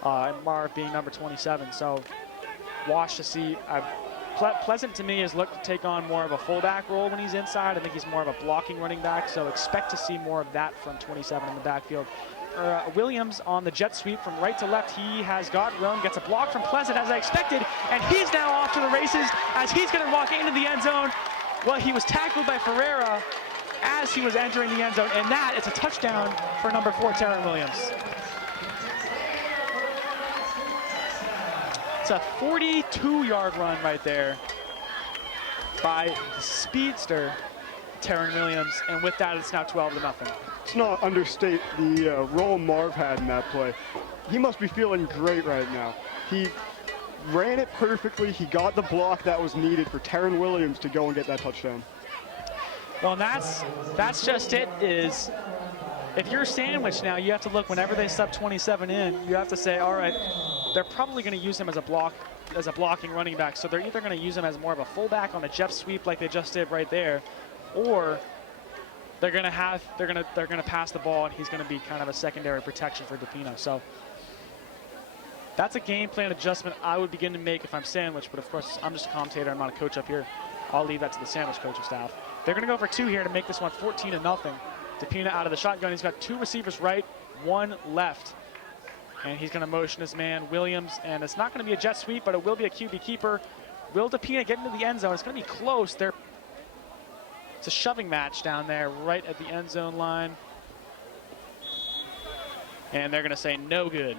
and Marv being number 27. So watch to see. Pleasant to me has looked to take on more of a fullback role when he's inside. I think he's more of a blocking running back, so expect to see more of that from 27 in the backfield. Williams on the jet sweep from right to left. He has got room, gets a block from Pleasant as I expected, and he's now off to the races as he's going to walk into the end zone. Well, he was tackled by Ferreira as he was entering the end zone, and that is a touchdown for number 4, Taryn Williams. It's a 42-yard run right there by the speedster, Taryn Williams, and with that, it's now 12-0. Let's not understate the role Marv had in that play. He must be feeling great right now. He ran it perfectly. He got the block that was needed for Taryn Williams to go and get that touchdown. Well, that's just it, is if you're Sandwich now, you have to look whenever they sub 27 in, you have to say, all right, they're probably going to use him as a blocking running back. So they're either going to use him as more of a fullback on a jet sweep like they just did right there, or they're going to pass the ball and he's going to be kind of a secondary protection for DePina. So that's a game plan adjustment I would begin to make if I'm Sandwich, but of course I'm just a commentator, I'm not a coach up here. I'll leave that to the Sandwich coaching staff. They're going to go for 2 here to make this one 14-0. DePina out of the shotgun. He's got 2 receivers right, 1 left. And he's going to motion his man, Williams, and it's not going to be a jet sweep, but it will be a QB keeper. Will DePina get into the end zone? It's going to be close. It's a shoving match down there right at the end zone line. And they're going to say no good.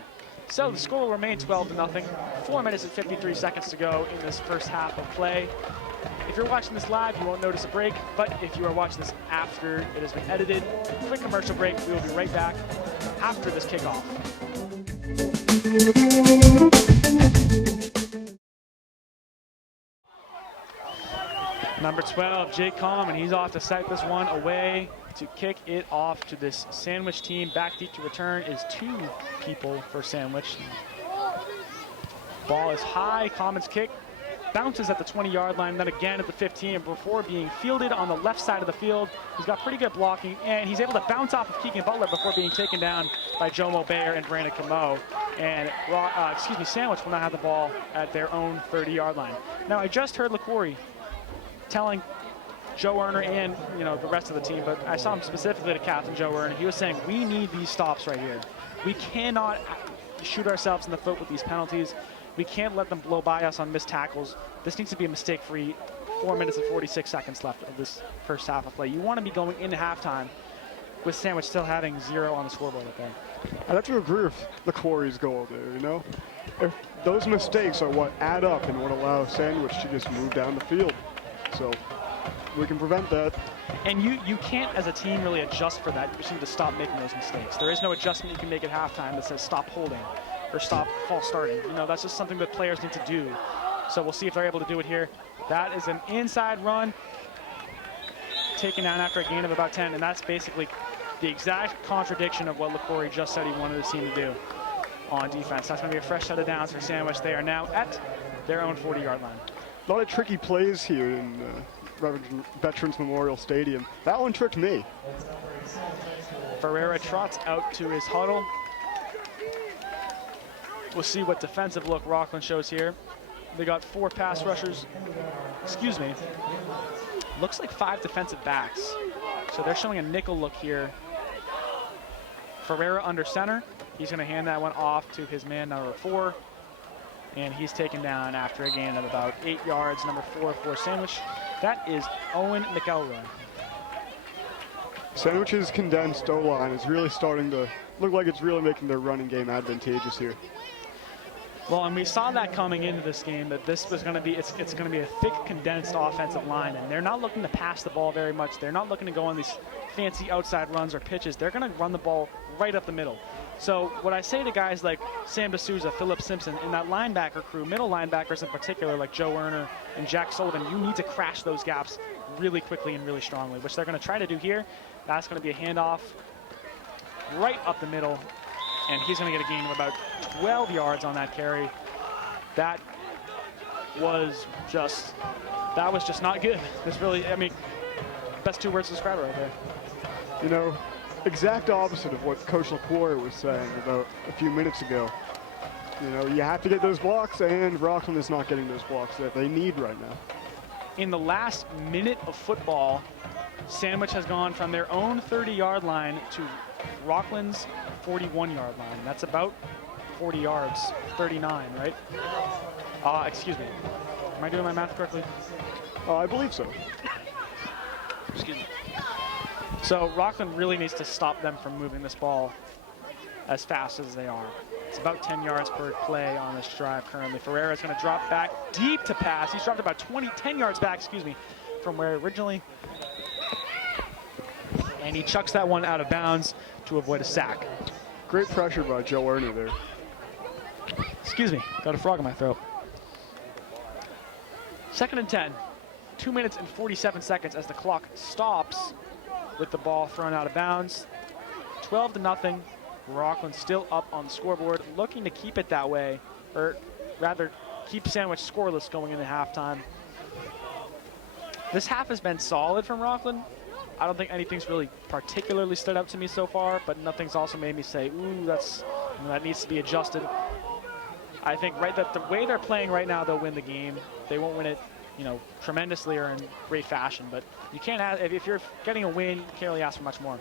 So the score will remain 12-0. 4 minutes and 53 seconds to go in this first half of play. If you're watching this live, you won't notice a break, but if you are watching this after it has been edited, quick commercial break. We will be right back after this kickoff. Number 12, Jake Coleman, he's off to set this one away to kick it off to this Sandwich team. Back deep to return is 2 people for Sandwich. Ball is high, Coleman's kick bounces at the 20-yard line, then again at the 15, before being fielded on the left side of the field. He's got pretty good blocking, and he's able to bounce off of Keegan Butler before being taken down by Jomo Bayer and Brandon Camo. And Sandwich will now have the ball at their own 30-yard line. Now, I just heard LaQuarrie telling Joe Erner and the rest of the team, but I saw him specifically to Captain Joe Erner. He was saying, we need these stops right here. We cannot shoot ourselves in the foot with these penalties. We can't let them blow by us on missed tackles. This needs to be a mistake-free 4 minutes and 46 seconds left of this first half of play. You want to be going into halftime with Sandwich still having 0 on the scoreboard right there. I'd have to agree with LaQuarrie's goal there, If those mistakes are what add up and what allow Sandwich to just move down the field. So we can prevent that. And you can't, as a team, really adjust for that. You just need to stop making those mistakes. There is no adjustment you can make at halftime that says stop holding or stop false starting. That's just something that players need to do. So we'll see if they're able to do it here. That is an inside run taken down after a gain of about 10, and that's basically the exact contradiction of what LaQuarrie just said he wanted his team to do on defense. That's going to be a fresh set of downs for Sandwich. They are now at their own 40-yard line. A lot of tricky plays here in Veterans Memorial Stadium. That one tricked me. Ferreira trots out to his huddle. We'll see what defensive look Rockland shows here. They got 4 pass rushers. Excuse me. Looks like 5 defensive backs. So they're showing a nickel look here. Ferreira under center. He's going to hand that one off to his man number 4. And he's taken down after a gain of about 8 yards. Number 4 for Sandwich. That is Owen McElroy. Sandwich's condensed O-line is really starting to look like it's really making their running game advantageous here. Well, and we saw that coming into this game, that this was going to be, it's going to be a thick, condensed offensive line, and they're not looking to pass the ball very much. They're not looking to go on these fancy outside runs or pitches. They're going to run the ball right up the middle. So what I say to guys like Sam D'Souza, Philip Simpson, in that linebacker crew, middle linebackers in particular, like Joe Erner and Jack Sullivan, you need to crash those gaps really quickly and really strongly, which they're going to try to do here. That's going to be a handoff right up the middle, and he's going to get a gain of about 12 yards on that carry. That was just not good. This really, best 2 words to describe it right there. Exact opposite of what Coach LaQuarrie was saying about a few minutes ago. You have to get those blocks, and Rockland is not getting those blocks that they need right now. In the last minute of football, Sandwich has gone from their own 30-yard line to Rockland's 41-yard line. That's about 40 yards, 39, right? Excuse me. Am I doing my math correctly? I believe so. Excuse me. So Rockland really needs to stop them from moving this ball as fast as they are. It's about 10 yards per play on this drive currently. Ferreira's going to drop back deep to pass. He's dropped about 10 yards back, from where originally. And he chucks that one out of bounds to avoid a sack. Great pressure by Joe Erner there. Excuse me, got a frog in my throat. 2nd and 10. 2 minutes and 47 seconds as the clock stops with the ball thrown out of bounds. 12-0. Rockland still up on the scoreboard, looking to keep it that way, or rather keep Sandwich scoreless going into halftime. This half has been solid from Rockland. I don't think anything's really particularly stood out to me so far, but nothing's also made me say, ooh, that needs to be adjusted. I think that the way they're playing right now, they'll win the game. They won't win it, tremendously or in great fashion, but you can't ask, if you're getting a win, you can't really ask for much more.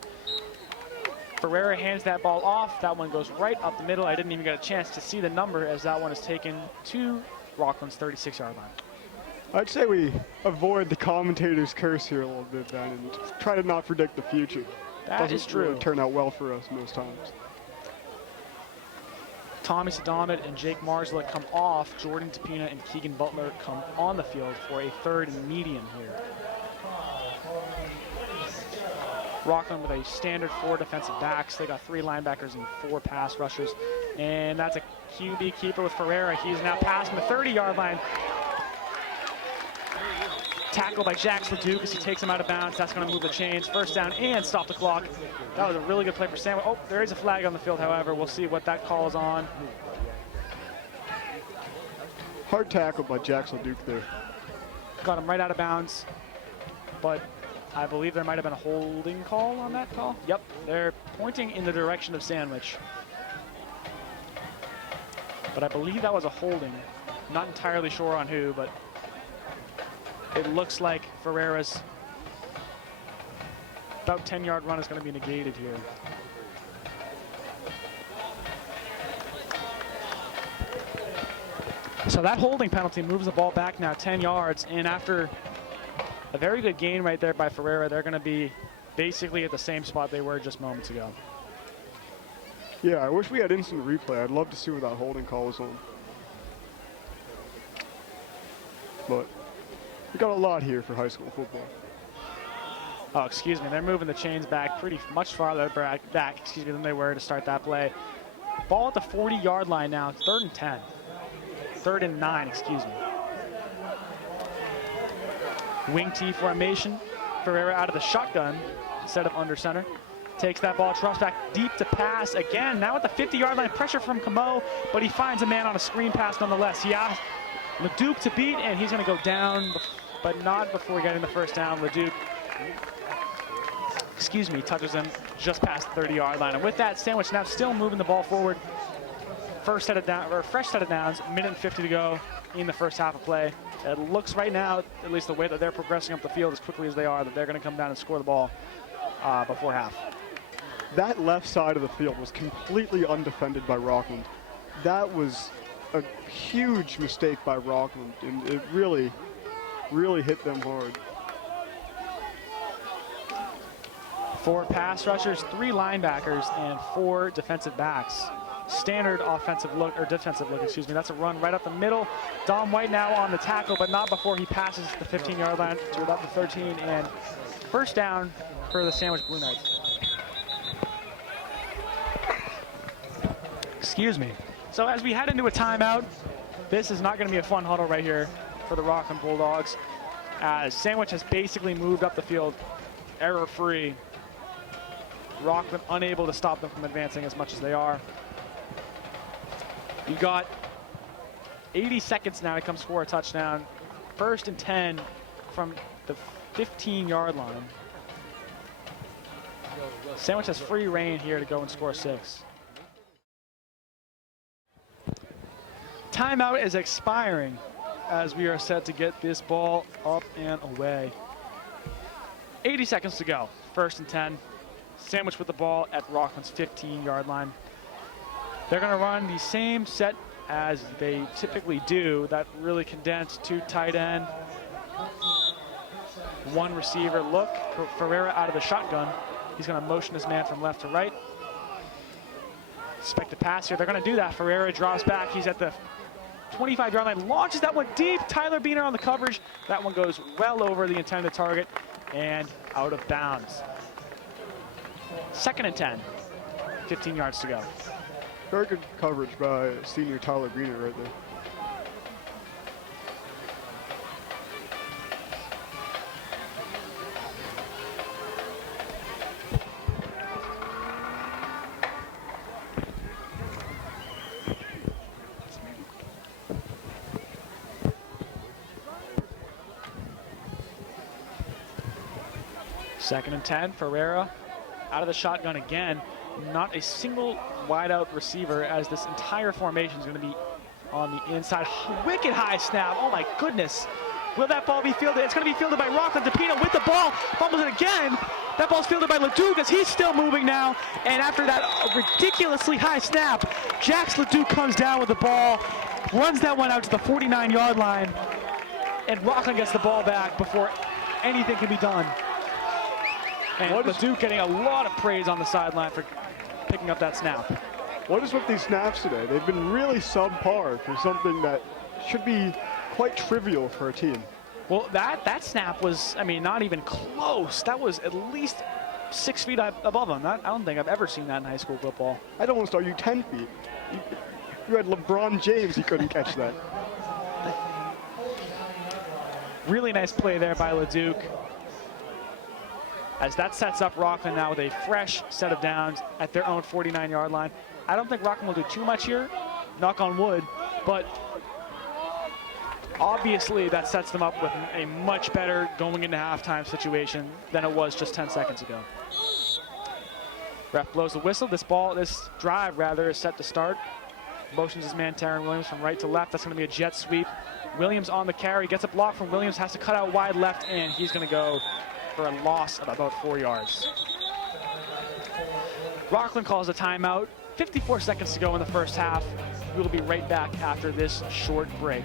Ferreira hands that ball off. That one goes right up the middle. I didn't even get a chance to see the number as that one is taken to Rockland's 36-yard line. I'd say we avoid the commentator's curse here a little bit, then, and try to not predict the future. That is true. Doesn't really turn out well for us most times. Tommy Sadamit and Jake Marslick come off. Jordan Tapina and Keegan Butler come on the field for a third and medium here. Rockland with a standard 4 defensive backs. They got 3 linebackers and 4 pass rushers. And that's a QB keeper with Ferreira. He's now passing the 30-yard line. Tackled by Jax Leduc as he takes him out of bounds. That's going to move the chains. First down and stop the clock. That was a really good play for Sandwich. Oh, there is a flag on the field, however. We'll see what that call is on. Hard tackle by Jax Leduc there. Got him right out of bounds. But I believe there might have been a holding call on that call. Yep, they're pointing in the direction of Sandwich. But I believe that was a holding. Not entirely sure on who, but it looks like Ferreira's about 10-yard run is going to be negated here. So that holding penalty moves the ball back now 10 yards, and after a very good gain right there by Ferreira, they're going to be basically at the same spot they were just moments ago. Yeah, I wish we had instant replay. I'd love to see what that holding call was on. But we got a lot here for high school football. Oh, excuse me, they're moving the chains back pretty much farther back, than they were to start that play. Ball at the 40-yard line now, 3rd and 10. 3rd and 9, excuse me. Wing T formation. Ferreira out of the shotgun instead of under center. Takes that ball, drops back deep to pass again. Now at the 50-yard line, pressure from Camo, but he finds a man on a screen pass nonetheless. He asked Leduc to beat, and he's going to go down, but not before getting the first down. Leduc, excuse me, touches him just past the 30-yard line. And with that, Sandwich now still moving the ball forward. Fresh set of downs, minute and 50 to go in the first half of play. It looks right now, at least the way that they're progressing up the field as quickly as they are, that they're going to come down and score the ball before half. That left side of the field was completely undefended by Rockland. That was a huge mistake by Rockland, and it really, really hit them hard. 4 pass rushers, 3 linebackers, and 4 defensive backs. Standard offensive look, or defensive look, excuse me. That's a run right up the middle. Dom White now on the tackle, but not before he passes the 15-yard line to about the 13, and first down for the Sandwich Blue Knights. Excuse me. So as we head into a timeout, this is not going to be a fun huddle right here for the Rockland Bulldogs, as Sandwich has basically moved up the field error-free. Rockland unable to stop them from advancing as much as they are. You got 80 seconds now to come score a touchdown. 1st and 10 from the 15-yard line. Sandwich has free reign here to go and score 6. Timeout is expiring as we are set to get this ball up and away. 80 seconds to go. 1st and 10. Sandwich with the ball at Rockland's 15-yard line. They're going to run the same set as they typically do, that really condensed 2 tight end, 1 receiver look. Ferreira out of the shotgun. He's going to motion his man from left to right. Expect a pass here. They're going to do that. Ferreira drops back. He's at the 25-yard line, launches that one deep. Tyler Beener on the coverage. That one goes well over the intended target and out of bounds. 2nd and 10, 15 yards to go. Very good coverage by senior Tyler Beener right there. Second and 10, Ferreira out of the shotgun again. Not a single wide-out receiver, as this entire formation is going to be on the inside. Wicked high snap. Oh my goodness. Will that ball be fielded? It's going to be fielded by Rockland. Tapina with the ball. Fumbles it again. That ball's fielded by Leduc as he's still moving now. And after that ridiculously high snap, Jax Leduc comes down with the ball, runs that one out to the 49-yard line, and Rockland gets the ball back before anything can be done. And Leduc getting a lot of praise on the sideline for picking up that snap. What is with these snaps today? They've been really subpar for something that should be quite trivial for a team. Well, that snap was, I mean, not even close. That was at least 6 feet above him. I don't think I've ever seen that in high school football. I'd almost argue 10 feet. You had LeBron James, he couldn't catch that. Really nice play there by LeDuc. As that sets up Rockland now with a fresh set of downs at their own 49-yard line. I don't think Rockland will do too much here, knock on wood, but obviously that sets them up with a much better going into halftime situation than it was just 10 seconds ago. Ref blows the whistle. This drive is set to start. Motions his man Taron Williams from right to left. That's going to be a jet sweep. Williams on the carry, gets a block from Williams, has to cut out wide left, and he's going to go for a loss of about 4 yards. Rockland calls a timeout. 54 seconds to go in the first half. We'll be right back after this short break.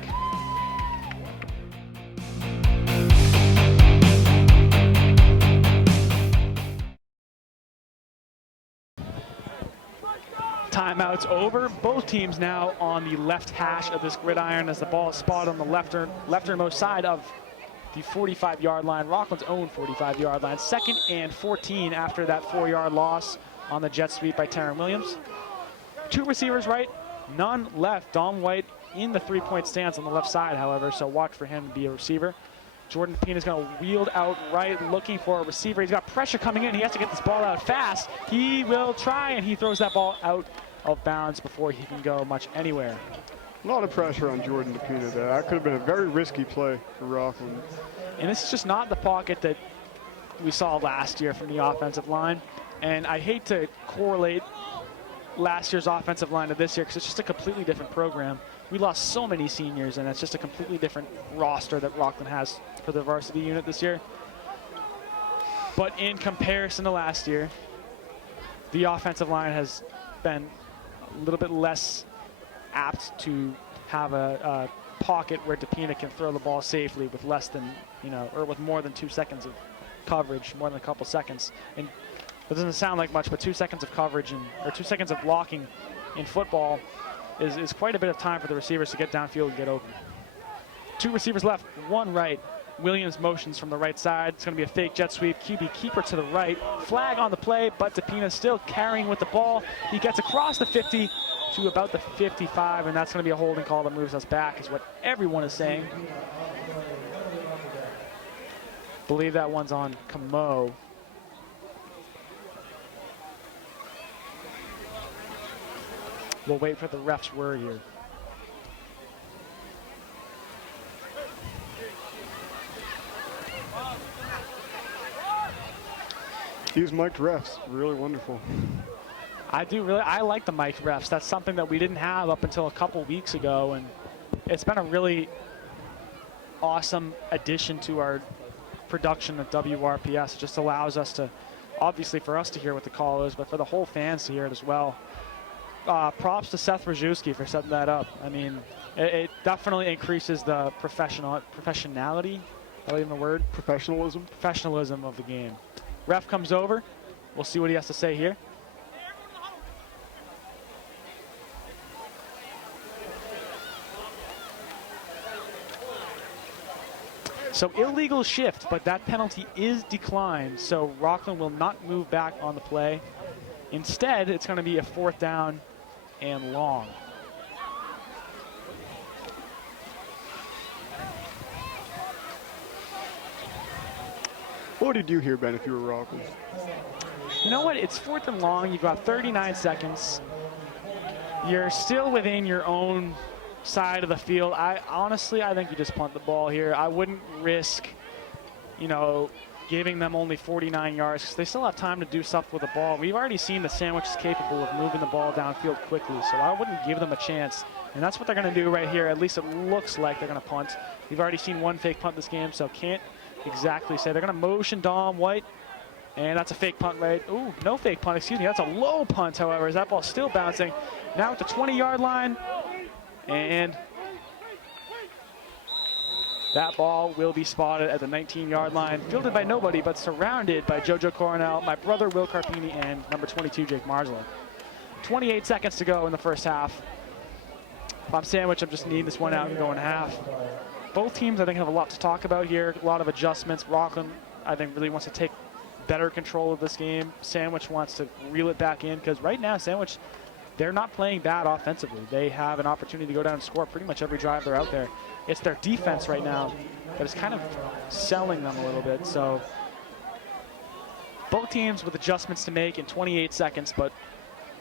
Timeout's over. Both teams now on the left hash of this gridiron as the ball is spotted on the leftermost side of the 45-yard line, Rockland's own 45-yard line. 2nd and 14 after that 4-yard loss on the jet sweep by Taron Williams. 2 receivers right, none left. Dom White in the 3-point stance on the left side, however, so watch for him to be a receiver. Jordan Pina's going to wheel out right, looking for a receiver. He's got pressure coming in. He has to get this ball out fast. He will try, and he throws that ball out of bounds before he can go much anywhere. A lot of pressure on Jordan Pina there. That could have been a very risky play for Rockland. And this is just not the pocket that we saw last year from the offensive line. And I hate to correlate last year's offensive line to this year because it's just a completely different program. We lost so many seniors, and it's just a completely different roster that Rockland has for the varsity unit this year. But in comparison to last year, the offensive line has been a little bit less apt to have a pocket where DePina can throw the ball safely with less than, or with more than 2 seconds of coverage, more than a couple seconds. And it doesn't sound like much, but 2 seconds of coverage or 2 seconds of blocking in football is quite a bit of time for the receivers to get downfield and get open. 2 receivers left, 1 right. Williams motions from the right side. It's going to be a fake jet sweep. QB keeper to the right. Flag on the play, but DePina still carrying with the ball. He gets across the 50 to about the 55, and that's going to be a holding call that moves us back, is what everyone is saying. Believe that one's on Camo. We'll wait for the ref's word here. These mic'd refs, really wonderful. I like the mic'd refs. That's something that we didn't have up until a couple weeks ago, and it's been a really awesome addition to our production of WRPS. It just allows us to, obviously for us to hear what the call is, but for the whole fans to hear it as well. Props to Seth Rajewski for setting that up. I mean, it definitely increases the professionality, is that even a word? Professionalism of the game. Ref comes over. We'll see what he has to say here. So illegal shift, but that penalty is declined. So Rockland will not move back on the play. Instead, it's going to be a 4th down and long. What did you hear, Ben, if you were Rockland? You know what? It's 4th and long. You've got 39 seconds. You're still within your own side of the field. Honestly, I think you just punt the ball here. I wouldn't risk, giving them only 49 yards because they still have time to do stuff with the ball. We've already seen the Sandwich is capable of moving the ball downfield quickly, so I wouldn't give them a chance. And that's what they're going to do right here. At least it looks like they're going to punt. We've already seen 1 fake punt this game, so can't exactly say. They're going to motion Dom White, and that's a fake punt, right? Ooh, no fake punt, excuse me. That's a low punt, however, as that ball's still bouncing. Now at the 20-yard line, and that ball will be spotted at the 19-yard line, fielded by nobody, but surrounded by JoJo Coronel, my brother Will Carpine, and number 22, Jake Marslow. 28 seconds to go in the first half. If I'm Sandwich, I'm just needing this one out and going half. Both teams, I think, have a lot to talk about here. A lot of adjustments. Rockland, I think, really wants to take better control of this game. Sandwich wants to reel it back in because right now, Sandwich, they're not playing bad offensively. They have an opportunity to go down and score pretty much every drive they're out there. It's their defense right now that is kind of selling them a little bit. So both teams with adjustments to make in 28 seconds, but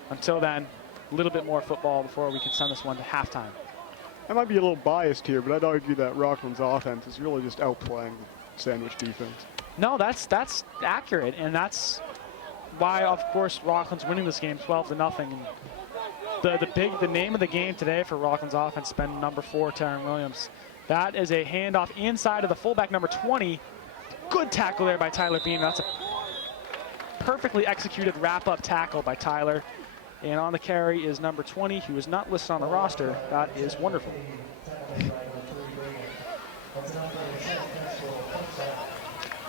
until then, a little bit more football before we can send this one to halftime. I might be a little biased here, but I'd argue that Rockland's offense is really just outplaying the Sandwich defense. No, that's accurate, and that's why, of course, Rockland's winning this game 12-0. The name of the game today for Rockland's offense has been number 4, Taryn Williams. That is a handoff inside of the fullback, number 20. Good tackle there by Tyler Beam. That's a perfectly executed wrap-up tackle by Tyler. And on the carry is number 20, who is not listed on the roster. That is wonderful.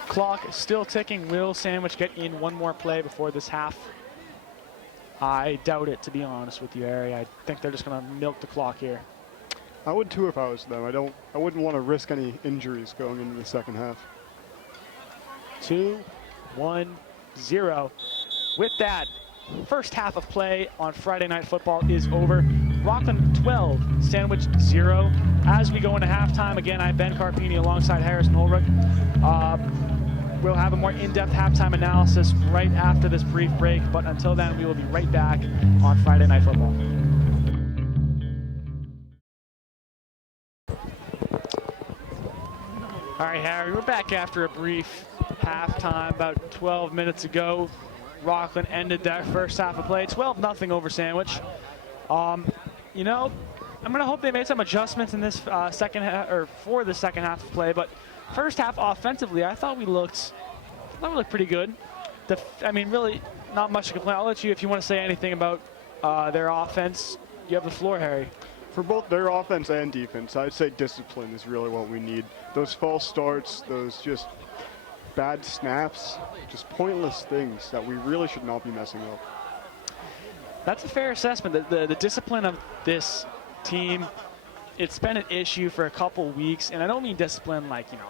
Clock still ticking. Will Sandwich get in one more play before this half? I doubt it, to be honest with you, Harry. I think they're just going to milk the clock here. I would too if I was them. I wouldn't want to risk any injuries going into the second half. 2, 1, 0. With that, first half of play on Friday Night Football is over. Rockland 12, Sandwich 0. As we go into halftime, again, I'm Ben Carpine alongside Harrison Holbrook. We'll have a more in-depth halftime analysis right after this brief break, but until then, we will be right back on Friday Night Football. All right, Harry, we're back after a brief halftime about 12 minutes ago. Rockland ended that first half of play, 12-0 over Sandwich. You know, I'm going to hope they made some adjustments in this second half, or for the second half of play, but first half offensively, I thought we looked pretty good. I mean, really not much to complain. I'll let you, if you want to say anything about their offense, you have the floor, Harry. For both their offense and defense, I'd say discipline is really what we need. Those false starts, those just bad snaps, just pointless things that we really should not be messing up. That's a fair assessment. The discipline of this team, it's been an issue for a couple weeks, and I don't mean discipline like, you know,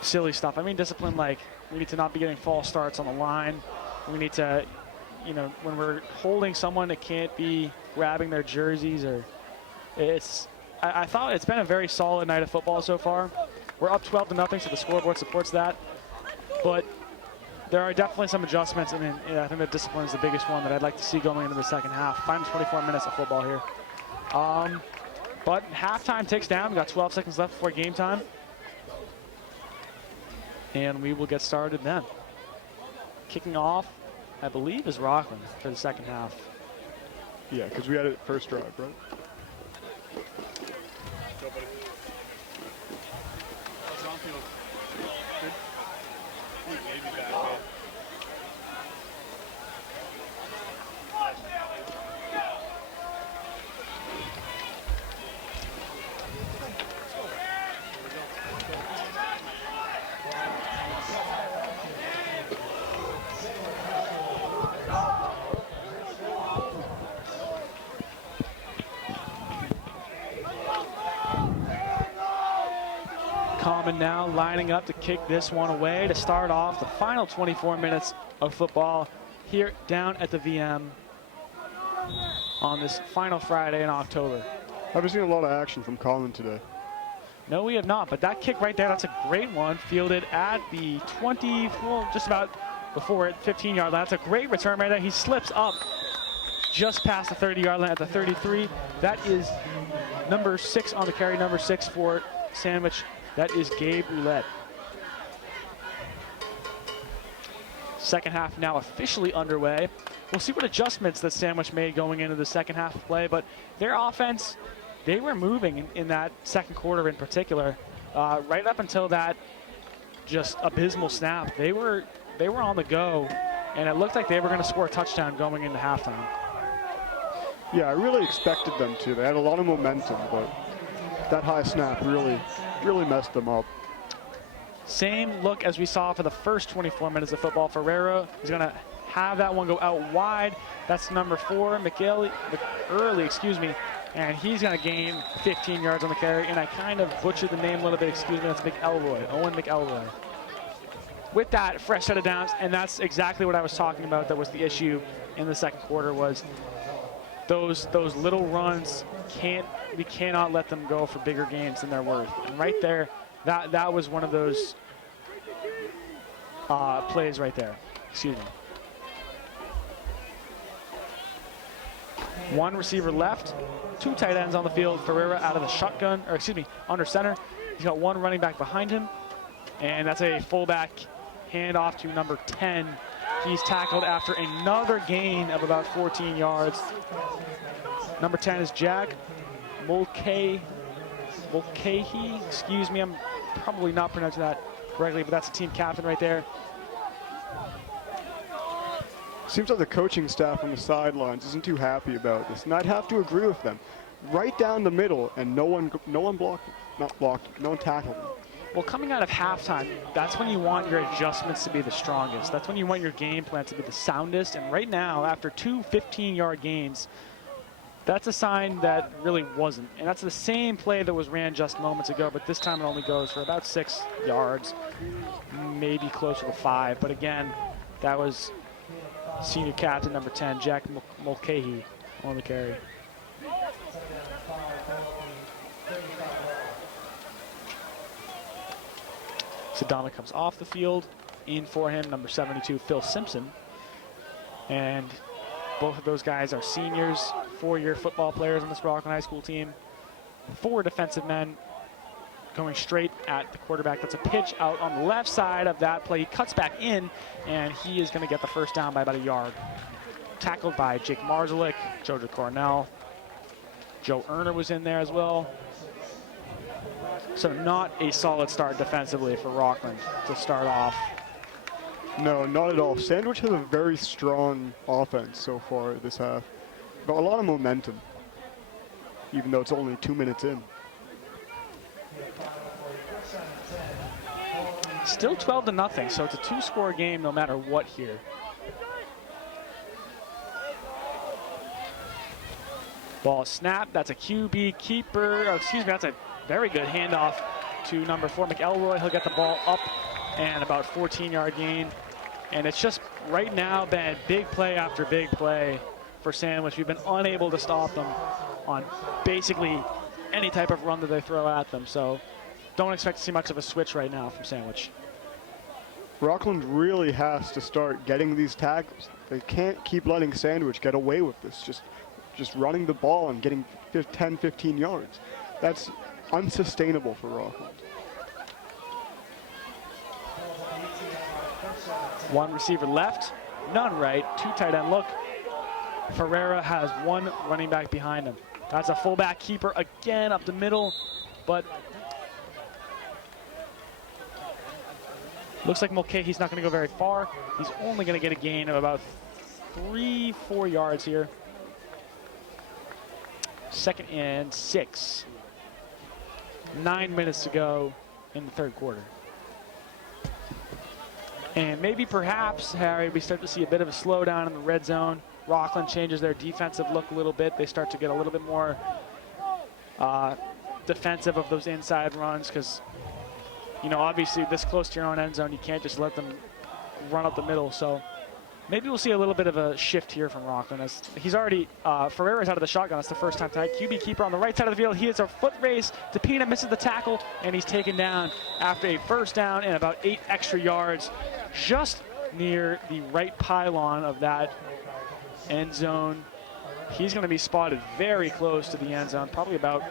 silly stuff. I mean discipline like we need to not be getting false starts on the line. We need to, you know, when we're holding someone, it can't be grabbing their jerseys, or I thought it's been a very solid night of football so far. We're up 12-0, so the scoreboard supports that. But there are definitely some adjustments, and I think the discipline is the biggest one that I'd like to see going into the second half. Final 24 minutes of football here. But halftime ticks down. We've got 12 seconds left before game time. And we will get started then. Kicking off, I believe, is Rockland for the second half. Yeah, because we had it first drive, right? Common now lining up to kick this one away to start off the final 24 minutes of football here down at the VM on this final Friday in October. Haven't seen a lot of action from Common today. No, we have not, but that kick right there, that's a great one, fielded at the 20, well, just about before it, 15-yard line. That's a great return right there. He slips up just past the 30-yard line at the 33. That is number 6 on the carry, number 6 for Sandwich. That is Gabe Roulette. Second half now officially underway. We'll see what adjustments that Sandwich made going into the second half of play, but their offense, they were moving in that second quarter in particular. Right up until that just abysmal snap, they were on the go, and it looked like they were going to score a touchdown going into halftime. Yeah, I really expected them to. They had a lot of momentum, but that high snap really messed them up. Same look as we saw for the first 24 minutes of football. Ferrero is going to have that one go out wide. That's number 4, McEarley, excuse me. And he's going to gain 15 yards on the carry. And I kind of butchered the name a little bit, excuse me, that's McElroy, Owen McElroy. With that, fresh set of downs, and that's exactly what I was talking about. That was the issue in the second quarter, was those little runs, we cannot let them go for bigger gains than they're worth. And right there, that was one of those plays right there. Excuse me. One receiver left, 2 tight ends on the field. Ferreira out of the shotgun, or excuse me, under center. He's got 1 running back behind him, and that's a fullback handoff to number 10. He's tackled after another gain of about 14 yards. Number 10 is Jack Mulcahy. Excuse me, I'm probably not pronouncing that correctly, but that's the team captain right there. Seems like the coaching staff on the sidelines isn't too happy about this, and I'd have to agree with them. Right down the middle, and no one tackled him. Well, coming out of halftime, that's when you want your adjustments to be the strongest. That's when you want your game plan to be the soundest. And right now, after 2 15-yard gains, that's a sign that really wasn't. And that's the same play that was ran just moments ago, but this time it only goes for about 6 yards, maybe closer to 5. But again, that was senior captain number 10, Jack Mulcahy, on the carry. Sedana comes off the field. In for him, number 72, Phil Simpson. And both of those guys are seniors, 4-year football players on this Rockland High School team. 4 defensive men going straight at the quarterback. That's a pitch out on the left side of that play. He cuts back in, and he is going to get the first down by about a yard. Tackled by Jake Marzalik, Jojo Cornell. Joe Erner was in there as well. So not a solid start defensively for Rockland to start off. No, not at all. Sandwich has a very strong offense so far this half. But a lot of momentum, even though it's only 2 minutes in. Still 12-0, so it's a 2-score game no matter what here. Ball snap, that's a QB keeper, oh, excuse me, that's a very good handoff to number 4, McElroy. He'll get the ball up and about 14-yard gain. And it's just right now been big play after big play for Sandwich. We've been unable to stop them on basically any type of run that they throw at them. So don't expect to see much of a switch right now from Sandwich. Rockland really has to start getting these tackles. They can't keep letting Sandwich get away with this. Just running the ball and getting 10, 15 yards. That's unsustainable for Rockland. One receiver left, none right, 2 tight end look. Ferreira has 1 running back behind him. That's a fullback keeper again up the middle, but looks like Mulcahy's not going to go very far. He's only going to get a gain of about 3-4 yards here. 2nd and 6. 9 minutes to go in the 3rd quarter. And maybe perhaps, Harry, we start to see a bit of a slowdown in the red zone. Rockland changes their defensive look a little bit. They start to get a little bit more defensive of those inside runs because, you know, obviously this close to your own end zone, you can't just let them run up the middle. So maybe we'll see a little bit of a shift here from Rockland. As he's already, Ferreira's out of the shotgun. It's the first time tonight. QB keeper on the right side of the field. He has a foot race. Tapina misses the tackle, and he's taken down after a first down and about 8 extra yards just near the right pylon of that end zone. He's going to be spotted very close to the end zone, probably about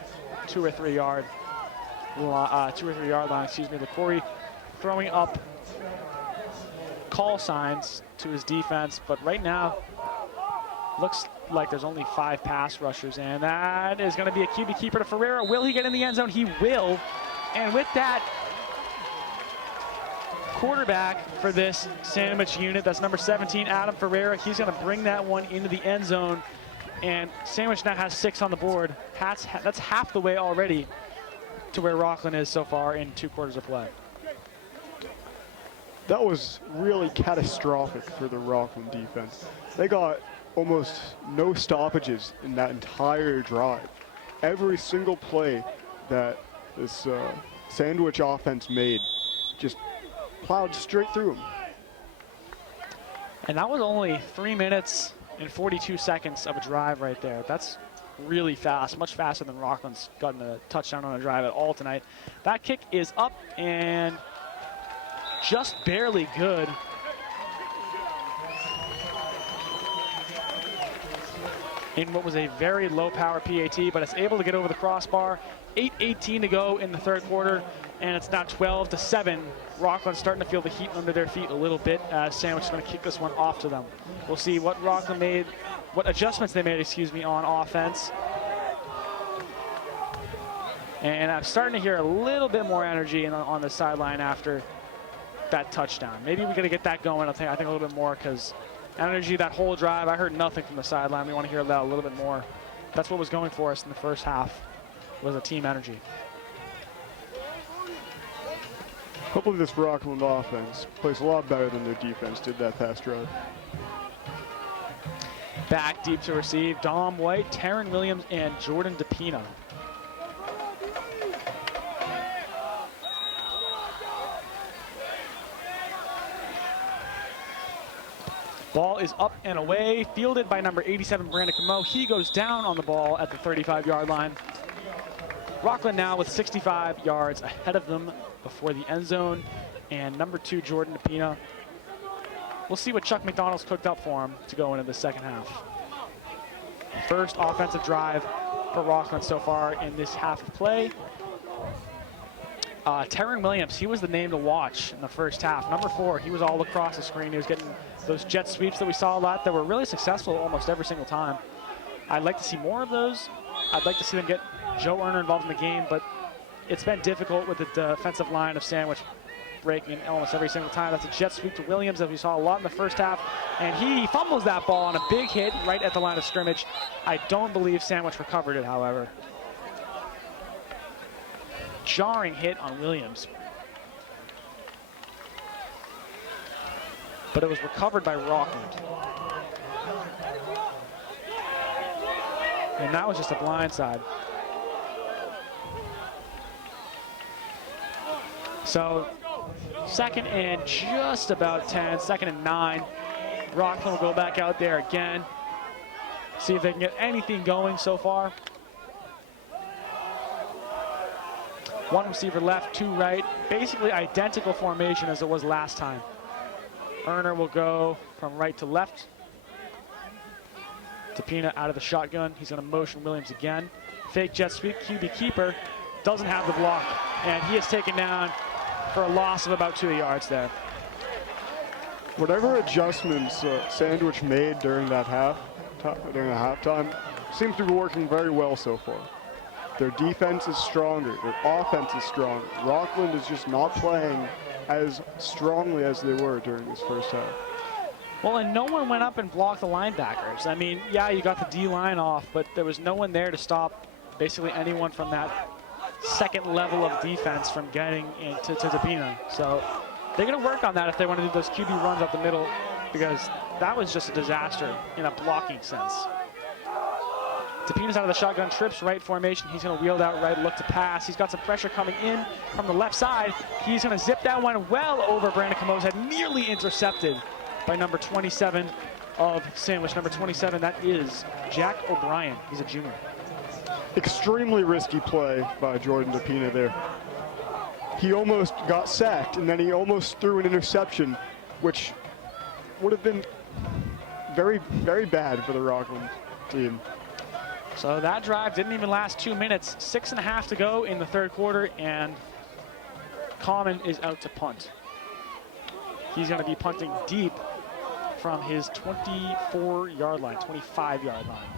2 or 3 yard line, excuse me. The Corey throwing up call signs to his defense, but right now looks like there's only 5 pass rushers, and that is going to be a QB keeper to Ferreira. Will he get in the end zone? He will. And with that, quarterback for this Sandwich unit, that's number 17, Adam Ferreira. He's going to bring that one into the end zone, and Sandwich now has 6 on the board. That's half the way already to where Rockland is so far in 2 quarters of play. That was really catastrophic for the Rockland defense. They got almost no stoppages in that entire drive. Every single play that this Sandwich offense made just plowed straight through them. And that was only 3 minutes and 42 seconds of a drive right there. That's really fast, much faster than Rockland's gotten a touchdown on a drive at all tonight. That kick is up and just barely good. In what was a very low power PAT, but it's able to get over the crossbar. 8:18 to go in the third quarter, and it's now 12-7. Rockland starting to feel the heat under their feet a little bit. Sandwich is going to kick this one off to them. We'll see what Rockland made, what adjustments they made, excuse me, on offense. And I'm starting to hear a little bit more energy on the sideline after that touchdown. Maybe we're going to get that going. I think a little bit more, because energy that whole drive, I heard nothing from the sideline. We want to hear that a little bit more. That's what was going for us in the first half, was a team energy. Hopefully this Rockland offense plays a lot better than their defense did that past drive. Back deep to receive, Dom White, Taryn Williams, and Jordan DePina. Ball is up and away, fielded by number 87, Brandon Camo. He goes down on the ball at the 35-yard line. Rockland now with 65 yards ahead of them before the end zone. And number 2, Jordan DePina. We'll see what Chuck McDonald's cooked up for him to go into the second half. First offensive drive for Rockland so far in this half of play. Taryn Williams, he was the name to watch in the first half. Number 4, he was all across the screen. He was getting those jet sweeps that we saw a lot that were really successful almost every single time. I'd like to see more of those. I'd like to see them get Joe Erner involved in the game, but it's been difficult with the defensive line of Sandwich breaking almost every single time. That's a jet sweep to Williams that we saw a lot in the first half, and he fumbles that ball on a big hit right at the line of scrimmage. I don't believe Sandwich recovered it, however. Jarring hit on Williams. But it was recovered by Rockland. And that was just a blindside. So, second and just about 10, second and 9. Rockland will go back out there again. See if they can get anything going so far. One receiver left, 2 right. Basically identical formation as it was last time. Erner will go from right to left. DePina out of the shotgun. He's going to motion Williams again. Fake jet sweep, QB keeper. Doesn't have the block, and he is taken down for a loss of about 2 yards there. Whatever adjustments Sandwich made during that halftime seems to be working very well so far. Their defense is stronger. Their offense is strong. Rockland is just not playing as strongly as they were during this first half. Well, and no one went up and blocked the linebackers. I mean, yeah, you got the D-line off, but there was no one there to stop basically anyone from that second level of defense from getting into DePina. So they're going to work on that if they want to do those QB runs up the middle, because that was just a disaster in a blocking sense. DePina's out of the shotgun, trips right formation. He's going to wheel out right, look to pass. He's got some pressure coming in from the left side. He's going to zip that one well over Brandon Camo's head, nearly intercepted by number 27 of Sandwich. Number 27, that is Jack O'Brien. He's a junior. Extremely risky play by Jordan DePina there. He almost got sacked, and then he almost threw an interception, which would have been very, very bad for the Rockland team. So that drive didn't even last 2 minutes. 6.5 to go in the third quarter, and Common is out to punt. He's going to be punting deep from his 24-yard line, 25-yard line.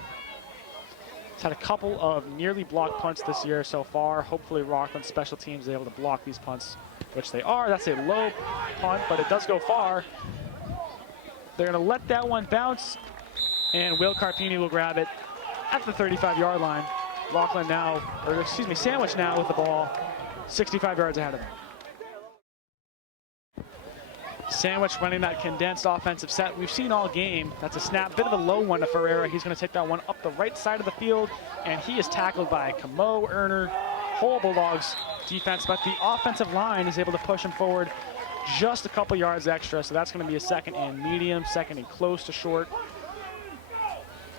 He's had a couple of nearly blocked punts this year so far. Hopefully Rockland special teams is able to block these punts, which they are. That's a low punt, but it does go far. They're going to let that one bounce, and Will Carpine will grab it at the 35-yard line. Rockland now, or excuse me, Sandwich now with the ball, 65 yards ahead of him. Sandwich running that condensed offensive set we've seen all game. That's a snap, bit of a low one to Ferreira. He's going to take that one up the right side of the field, and he is tackled by Camo, Erner, whole Bulldogs defense, but the offensive line is able to push him forward just a couple yards extra, so that's going to be a second and medium, second and close to short.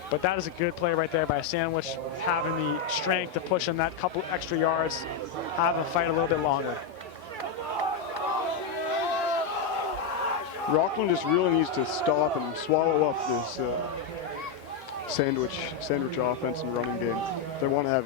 But that is a good play right there by Sandwich, having the strength to push him that couple extra yards, have him fight a little bit longer. Rockland just really needs to stop and swallow up this sandwich offense and running game. They want to have.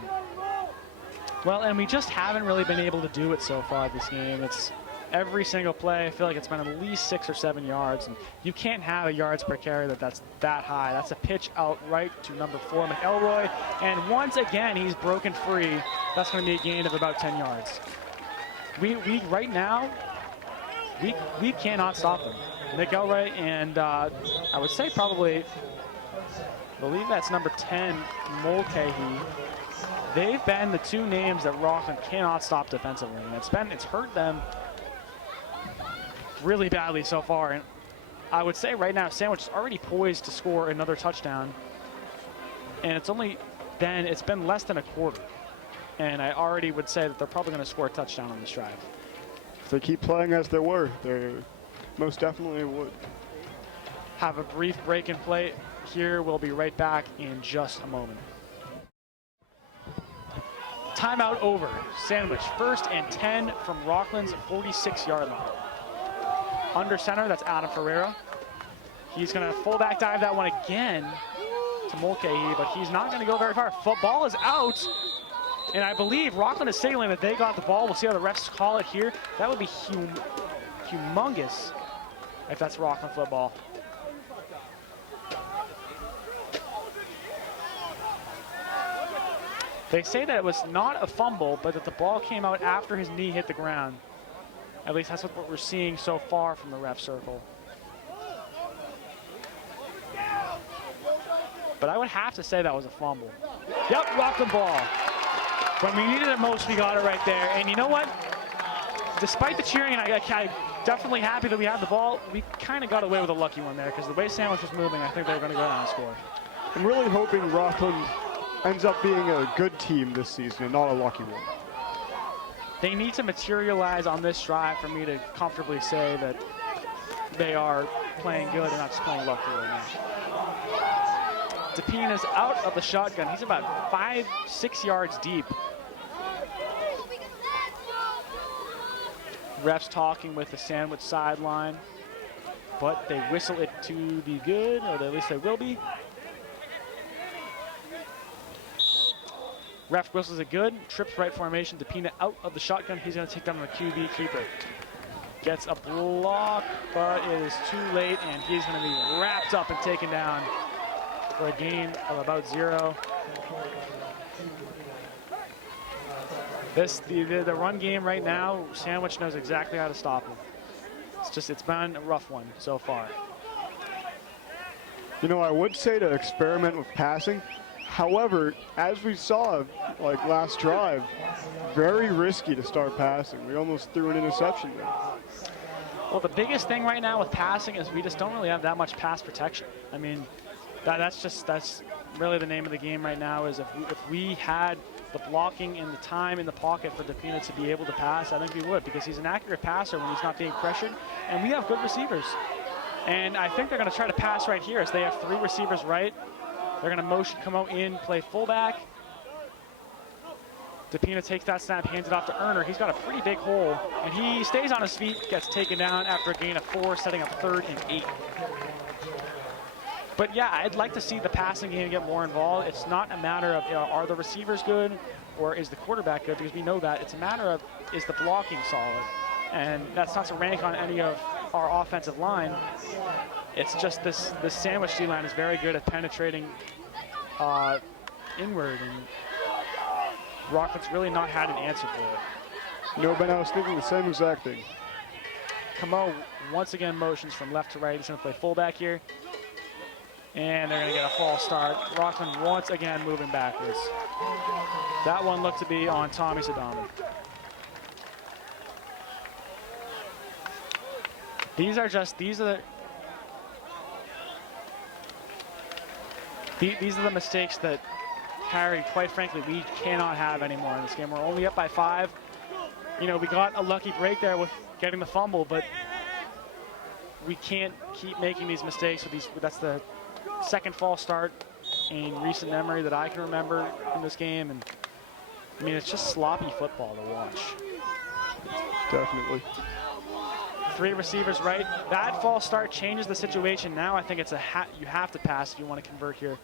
Well, and we just haven't really been able to do it so far this game. It's every single play. I feel like it's been at least 6 or 7 yards, and you can't have a yards per carry that's that high. That's a pitch out right to number 4, McElroy, and once again he's broken free. That's going to be a gain of about 10 yards. We right now we cannot stop him. McElroy and I would say probably, I believe that's number 10, Mulcahy. They've been the two names that Rockland cannot stop defensively, and it's hurt them really badly so far. And I would say right now Sandwich is already poised to score another touchdown, and it's been less than a quarter, and I already would say that they're probably going to score a touchdown on this drive. If they keep playing as they were, they most definitely would. Have a brief break and play here. We'll be right back in just a moment. Timeout over. Sandwich, 1st and 10 from Rockland's 46-yard line. Under center, that's Adam Ferreira. He's going to fullback dive that one again to Mulcahy, but he's not going to go very far. Football is out, and I believe Rockland is signaling that they got the ball. We'll see how the refs call it here. That would be humongous if that's Rockland football. They say that it was not a fumble, but that the ball came out after his knee hit the ground. At least that's what we're seeing so far from the ref circle. But I would have to say that was a fumble. Yep, Rockland ball. When we needed it most, we got it right there. And you know what? Despite the cheering, and I'm definitely happy that we had the ball, we kind of got away with a lucky one there, because the way Sandwich was moving, I think they were going to go down and score. I'm really hoping Rockland ends up being a good team this season and not a lucky one. They need to materialize on this drive for me to comfortably say that they are playing good and not just playing lucky right now. DePina's out of the shotgun. He's about 5-6 yards deep. Refs talking with the Sandwich sideline, but they whistle it to be good, or at least they will be. Ref whistles it good. Trips right formation. DePina out of the shotgun. He's going to take down the QB keeper. Gets a block, but it is too late, and he's going to be wrapped up and taken down for a gain of about 0. The run game right now, Sandwich knows exactly how to stop him. It's been a rough one so far. You know, I would say to experiment with passing. However, as we saw, like last drive, very risky to start passing. We almost threw an interception there. Well, the biggest thing right now with passing is we just don't really have that much pass protection. I mean, that's really the name of the game right now. Is if we had the blocking and the time in the pocket for DePina to be able to pass, I think we would, because he's an accurate passer when he's not being pressured, and we have good receivers. And I think they're going to try to pass right here, as they have 3 receivers right. They're going to motion, come out in, play fullback. DePina takes that snap, hands it off to Erner. He's got a pretty big hole, and he stays on his feet, gets taken down after a gain of 4, setting up 3rd and 8. But yeah, I'd like to see the passing game get more involved. It's not a matter of, are the receivers good or is the quarterback good, because we know that. It's a matter of, is the blocking solid? And that's not to rank on any of our offensive line. It's just this Sandwich D-line is very good at penetrating inward, and Rockland's really not had an answer for it. You know, Ben, I was thinking the same exact thing. Camo once again motions from left to right. He's going to play fullback here. And they're going to get a false start. Rockland once again moving backwards. That one looked to be on Tommy Sadama. These are the mistakes that, Harry, quite frankly, we cannot have anymore in this game. We're only up by 5. You know, we got a lucky break there with getting the fumble, but we can't keep making these mistakes with these. That's the second false start in recent memory that I can remember in this game, and I mean, it's just sloppy football to watch. Definitely. 3 receivers right. That false start changes the situation. Now I think it's you have to pass if you want to convert here.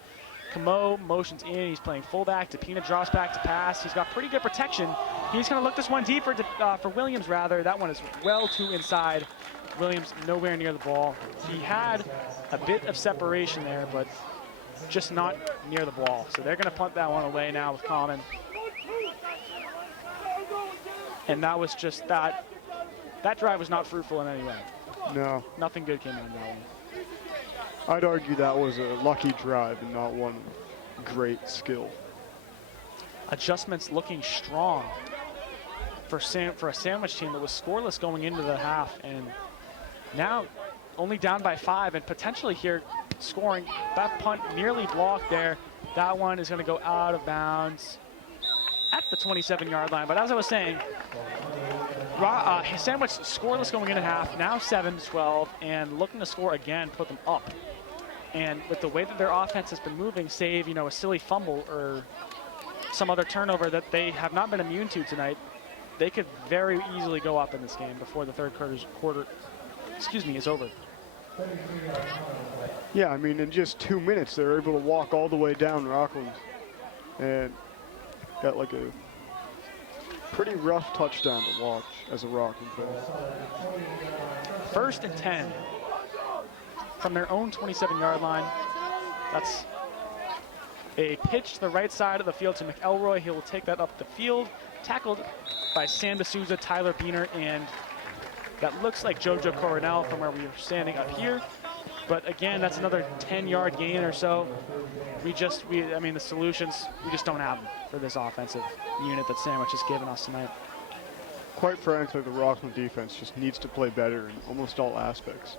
Camo motions in. He's playing fullback. Tapina drops back to pass. He's got pretty good protection. He's going to look this one deep for Williams, rather. That one is well too inside. Williams nowhere near the ball. He had a bit of separation there, but just not near the ball. So they're going to punt that one away now with Common. And that was just that. That drive was not fruitful in any way. No. Nothing good came out of that one. I'd argue that was a lucky drive and not one great skill. Adjustments looking strong for a sandwich team that was scoreless going into the half, and now only down by 5 and potentially here scoring. That punt nearly blocked there. That one is going to go out of bounds at the 27-yard line. But as I was saying, Sandwich scoreless going into half, now 7-12, and looking to score again, put them up. And with the way that their offense has been moving, save, you know, a silly fumble or some other turnover that they have not been immune to tonight, they could very easily go up in this game before the third quarter is over. Yeah, I mean, in just 2 minutes, they were able to walk all the way down Rockland and got like a pretty rough touchdown to watch as a Rockland fan. 1st and 10 from their own 27-yard line. That's a pitch to the right side of the field to McElroy. He will take that up the field. Tackled by Sam D'Souza, Tyler Beener, and that looks like JoJo Coronel from where we were standing up here. But again, that's another 10-yard gain or so. I mean, the solutions, we just don't have them for this offensive unit that Sandwich has given us tonight. Quite frankly, the Rockland defense just needs to play better in almost all aspects.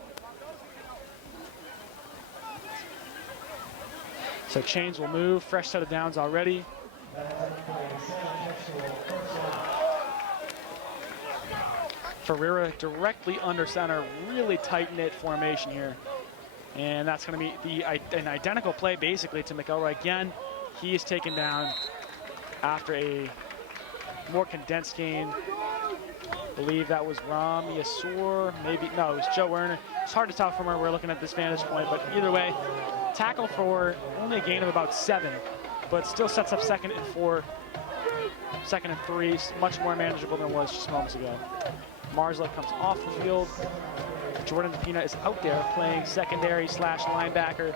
So chains will move, fresh set of downs already. Ferreira directly under center, really tight-knit formation here. And that's going to be an identical play basically to McElroy. Again, he is taken down after a more condensed gain. I believe that was Ram Yasur, maybe, no, it was Joe Werner. It's hard to tell from where we're looking at this vantage point, but either way, tackle for only a gain of about 7, but still sets up 2nd and 4, 2nd and 3, much more manageable than it was just moments ago. Marsla comes off the field. Jordan Tapina is out there playing secondary / linebacker.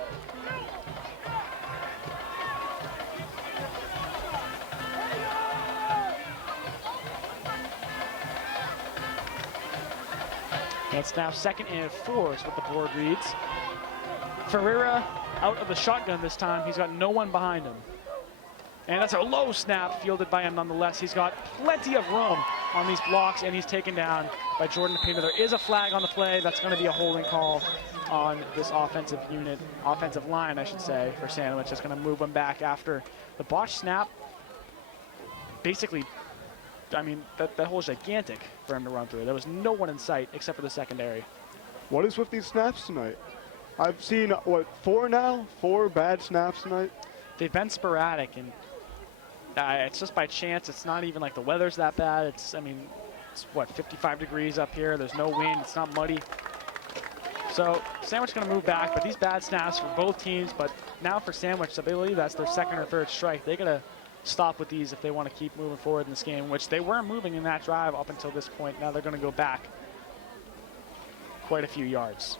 And it's now 2nd and 4 is what the board reads. Ferreira out of the shotgun this time. He's got no one behind him. And that's a low snap fielded by him nonetheless. He's got plenty of room on these blocks, and he's taken down by Jordan Tapina. There is a flag on the play. That's going to be a holding call on this offensive line, I should say, for Sandwich. It's going to move him back after the botched snap. Basically, I mean, that hole is gigantic for him to run through. There was no one in sight except for the secondary. What is with these snaps tonight? I've seen, what, 4 now? 4 bad snaps tonight? They've been sporadic, and it's just by chance. It's not even like the weather's that bad. It's, I mean, it's what, 55 degrees up here. There's no wind. It's not muddy. So Sandwich going to move back, but these bad snaps for both teams. But now for Sandwich, I believe that's their 2nd or 3rd strike. They got to stop with these if they want to keep moving forward in this game, which they were moving in that drive up until this point. Now they're going to go back quite a few yards.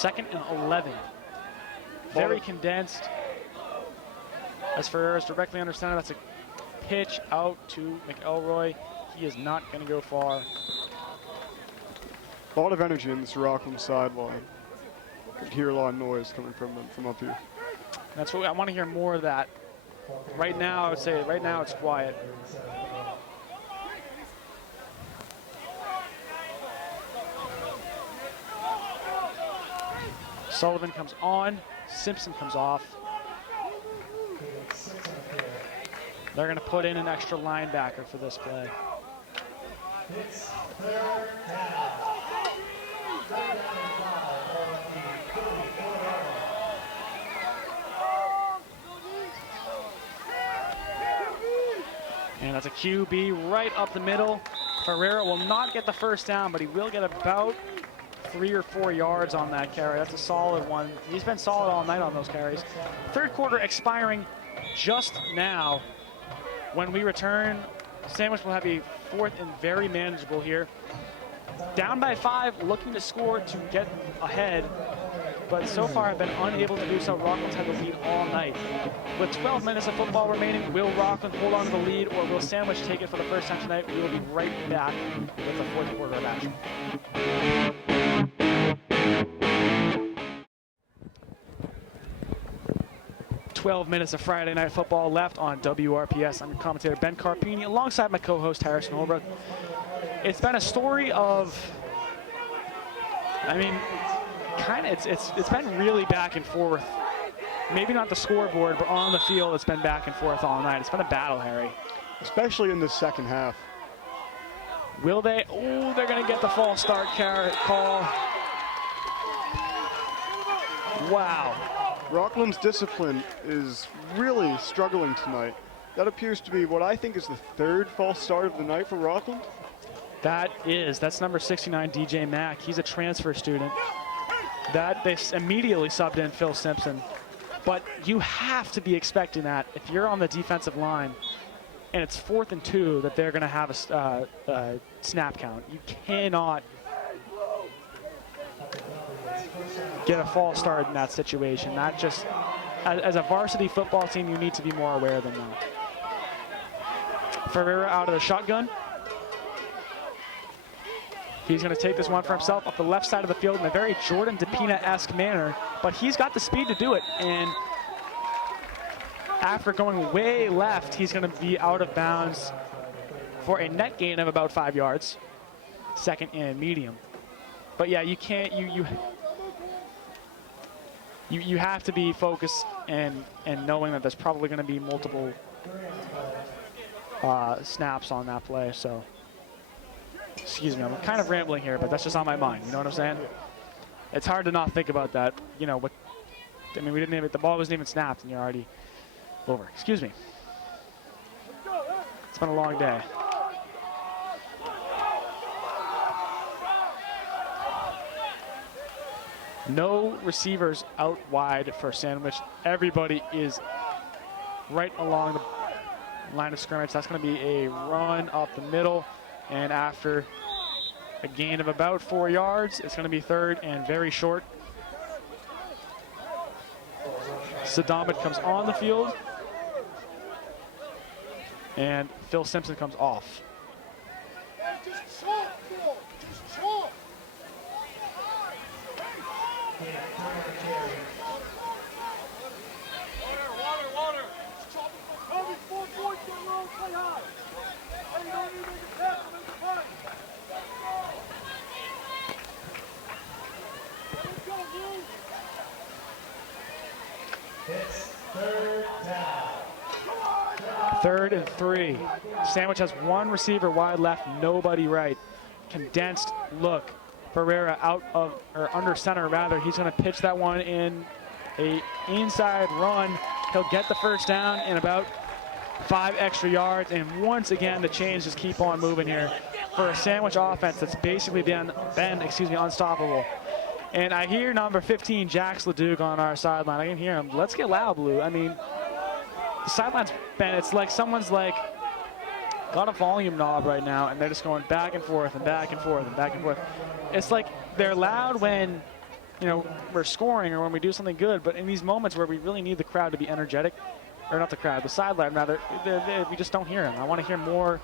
2nd and 11. Very condensed. As Ferreira's directly under center, that's a pitch out to McElroy. He is not going to go far. A lot of energy in this Rockland sideline. You could hear a lot of noise coming from them from up here. That's what I want to hear more of that. Right now, I would say right now it's quiet. Sullivan comes on, Simpson comes off. They're going to put in an extra linebacker for this play. And that's a QB right up the middle. Ferreira will not get the first down, but he will get about 3 or 4 yards on that carry. That's a solid one. He's been solid all night on those carries. Third quarter expiring just now. When we return, Sandwich will have a 4th and very manageable here. Down by 5, looking to score to get ahead, but so far have been unable to do so. Rockland's had the lead all night. With 12 minutes of football remaining, will Rockland hold on to the lead, or will Sandwich take it for the first time tonight? We will be right back with the 4th quarter of action. 12 minutes of Friday Night Football left on WRPS. I'm your commentator, Ben Carpine, alongside my co-host, Harrison Holbrook. It's been a story of, I mean, kind of, it's been really back and forth. Maybe not the scoreboard, but on the field, it's been back and forth all night. It's been a battle, Harry. Especially in the second half. Will they? Oh, they're going to get the false start call. Wow. Rockland's discipline is really struggling tonight. That appears to be what I think is the 3rd false start of the night for Rockland. That's number 69, DJ Mack. He's a transfer student. That they immediately subbed in Phil Simpson. But you have to be expecting that if you're on the defensive line and it's 4th and 2 that they're going to have a snap count. You cannot get a false start in that situation. That just, as a varsity football team, you need to be more aware than that. Ferreira out of the shotgun. He's going to take this one for himself up the left side of the field in a very Jordan DePina-esque manner, but he's got the speed to do it. And after going way left, he's going to be out of bounds for a net gain of about 5 yards. 2nd and medium. But yeah, you can't, you have to be focused and knowing that there's probably going to be multiple snaps on that play. So, excuse me, I'm kind of rambling here, but that's just on my mind. You know what I'm saying? It's hard to not think about that. You know, I mean, we didn't even, the ball wasn't even snapped, and you're already over. Excuse me. It's been a long day. No receivers out wide for Sandwich. Everybody is right along the line of scrimmage. That's going to be a run up the middle. And after a gain of about 4 yards, it's going to be 3rd and very short. Sadamit comes on the field. And Phil Simpson comes off. Third and 3. Sandwich has 1 receiver wide left, nobody right. Condensed look. Ferreira out of, or under center rather. He's going to pitch that one in a inside run. He'll get the first down in about 5 extra yards. And once again, the chains just keep on moving here for a Sandwich offense that's basically been unstoppable. And I hear number 15, Jax Leduc, on our sideline. I can hear him. Let's get loud, Blue. I mean, the sideline's been, it's like someone's like got a volume knob right now, and they're just going back and forth and back and forth and back and forth. It's like they're loud when you know, we're scoring or when we do something good, but in these moments where we really need the crowd to be energetic, or not the crowd, the sideline rather, we just don't hear them. I want to hear more,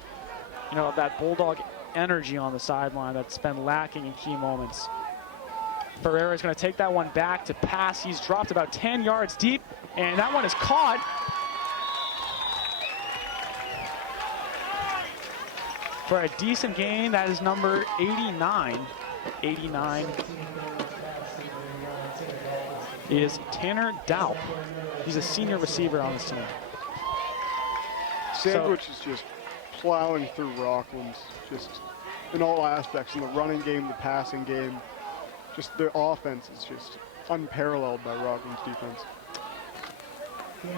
you know, of that Bulldog energy on the sideline that's been lacking in key moments. Ferreira is going to take that one back to pass. He's dropped about 10 yards deep, and that one is caught. For a decent gain, that is number 89. 89 is Tanner Dow. He's a senior receiver on this team. Sandwich is just plowing through Rockland, just in all aspects, in the running game, the passing game. Just their offense is just unparalleled by Rockland's defense.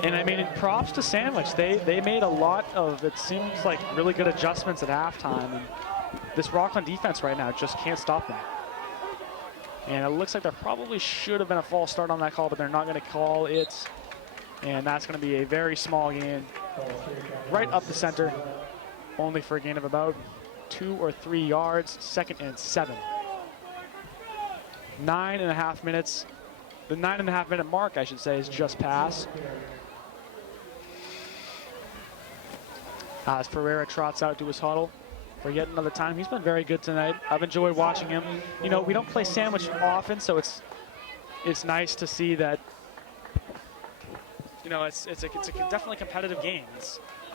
And I mean, props to Sandwich. They made a lot of, it seems like, really good adjustments at halftime. And this Rockland defense right now just can't stop them. And it looks like there probably should have been a false start on that call, but they're not going to call it. And that's going to be a very small gain right up the center, only for a gain of about 2 or 3 yards, 2nd and 7. 9.5 minutes. The 9.5 minute mark, I should say, is just passed. As Ferreira trots out to his huddle for yet another time. He's been very good tonight. I've enjoyed watching him. You know, we don't play Sandwich often, so it's nice to see that, you know, it's a definitely competitive game.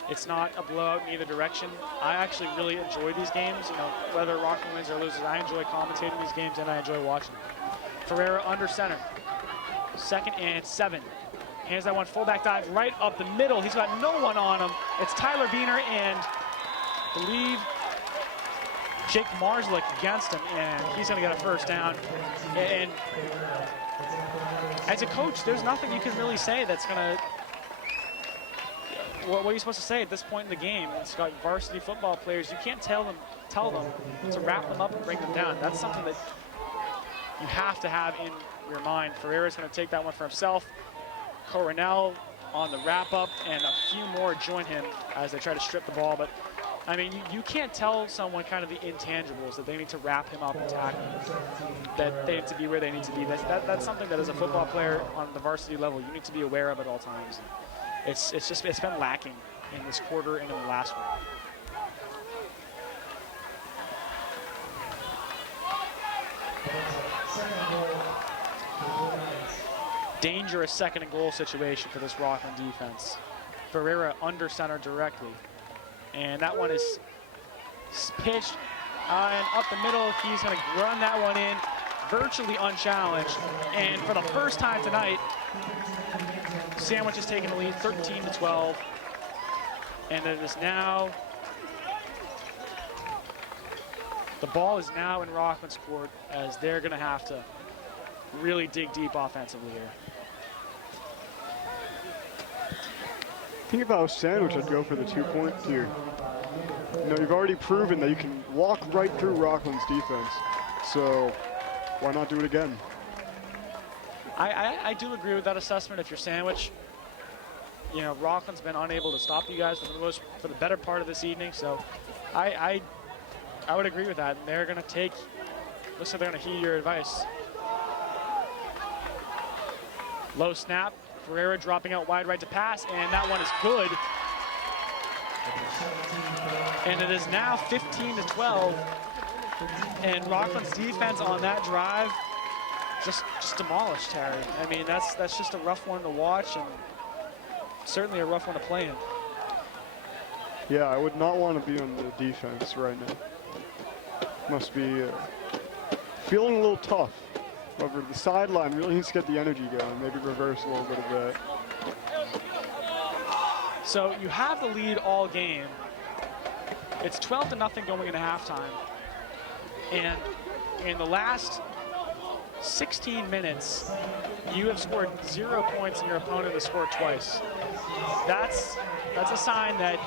It's not a blowout in either direction. I actually really enjoy these games. You know, whether Rockland wins or loses, I enjoy commentating these games and I enjoy watching them. Ferreira under center. 2nd and 7. Hands that one fullback dive right up the middle. He's got no one on him. It's Tyler Beener and I believe Jake Marslick against him, and he's going to get a first down. And as a coach, there's nothing you can really say that's going to. What are you supposed to say at this point in the game? It's got varsity football players. You can't tell them to wrap them up and bring them down. That's something that you have to have in your mind. Ferreira's going to take that one for himself. Coronel on the wrap-up, and a few more join him as they try to strip the ball. But, I mean, you can't tell someone kind of the intangibles, that they need to wrap him up and tackle him, that they need to be where they need to be. That's something that as a football player on the varsity level, you need to be aware of at all times. It's been lacking in this quarter and in the last one. Dangerous 2nd and goal situation for this Rockland defense. Ferreira under center directly. And that one is pitched and up the middle. He's going to run that one in virtually unchallenged. And for the first time tonight, Sandwich is taking the lead 13-12. And it is now, the ball is now in Rockland's court as they're going to have to really dig deep offensively here. I think if I was Sandwich, I'd go for the 2-point here. You know, you've already proven that you can walk right through Rockland's defense. So why not do it again? I do agree with that assessment. If you're Sandwich, you know, Rockland's been unable to stop you guys for the better part of this evening. So I would agree with that. And they're going to take, looks like they're going to heed your advice. Low snap. Ferreira dropping out wide right to pass, and that one is good. And it is now 15-12. And Rockland's defense on that drive just demolished Terry. I mean, that's just a rough one to watch and certainly a rough one to play in. Yeah, I would not want to be on the defense right now. Must be feeling a little tough. However, the sideline really needs to get the energy going, maybe reverse a little bit of that. So you have the lead all game. It's 12-0 going into halftime. And in the last 16 minutes, you have scored 0 points and your opponent has scored twice. That's a sign that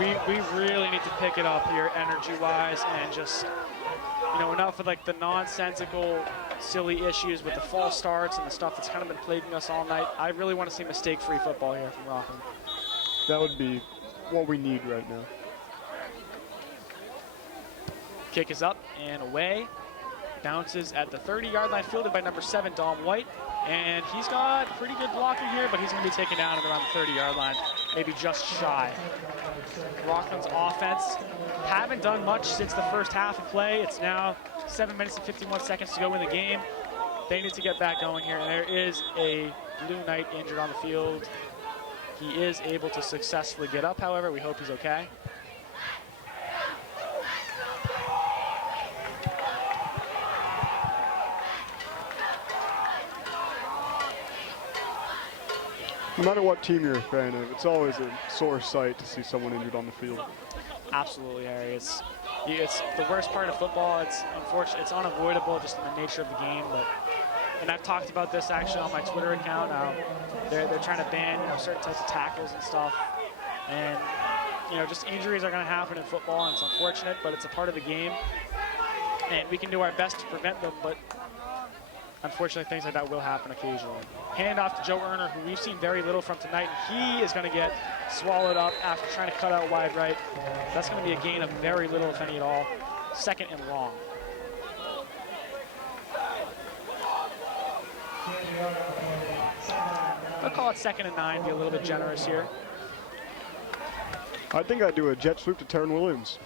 we really need to pick it up here energy-wise and just, you know, enough of like the nonsensical, silly issues with the false starts and the stuff that's kind of been plaguing us all night. I really want to see mistake-free football here from Rockland. That would be what we need right now. Kick is up and away. Bounces at the 30-yard line, fielded by number 7, Dom White. And he's got pretty good blocking here, but he's going to be taken down at around the 30-yard line, maybe just shy. Rockland's offense haven't done much since the first half of play. It's now 7 minutes and 51 seconds to go in the game. They need to get back going here, and there is a Blue Knight injured on the field. He is able to successfully get up, however. We hope he's okay. No matter what team you're a fan of, it's always a sore sight to see someone injured on the field. Absolutely, Harry. It's the worst part of football. It's unfortunate. It's unavoidable just in the nature of the game. And I've talked about this actually on my Twitter account. They're trying to ban certain types of tackles and stuff. And just injuries are going to happen in football, and it's unfortunate, but it's a part of the game. And we can do our best to prevent them, but unfortunately, things like that will happen occasionally. Hand off to Joe Erner, who we've seen very little from tonight. And he is going to get swallowed up after trying to cut out wide right. That's going to be a gain of very little, if any at all. Second and long. I'll call it 2nd and 9, be a little bit generous here. I think I'd do a jet sweep to Taryn Williams.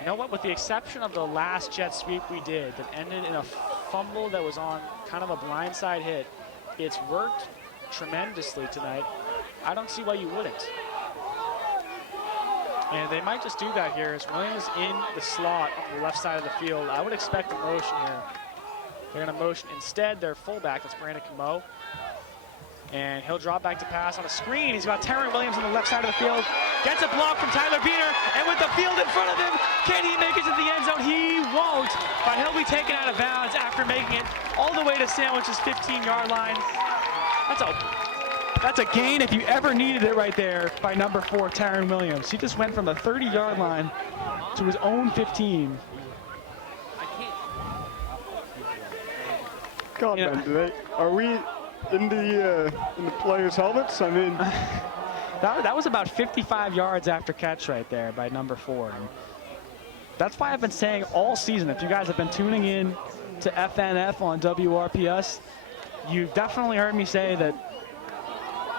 You know what, with the exception of the last jet sweep we did that ended in a fumble that was on kind of a blindside hit, it's worked tremendously tonight. I don't see why you wouldn't. And they might just do that here as Williams in the slot on the left side of the field. I would expect a motion here. They're going to motion instead their fullback, that's Brandon Camo. And he'll drop back to pass on a screen. He's got Taryn Williams on the left side of the field. Gets a block from Tyler Beener, and with the field in front of him, can he make it to the end zone? He won't, but he'll be taken out of bounds after making it all the way to Sandwich's 15-yard line. That's a gain if you ever needed it right there by number 4, Taryn Williams. He just went from the 30-yard line to his own 15. God, man, are we in the players' helmets? I mean, that was about 55 yards after catch right there by number 4. And that's why I've been saying all season, if you guys have been tuning in to FNF on WRPS, you've definitely heard me say that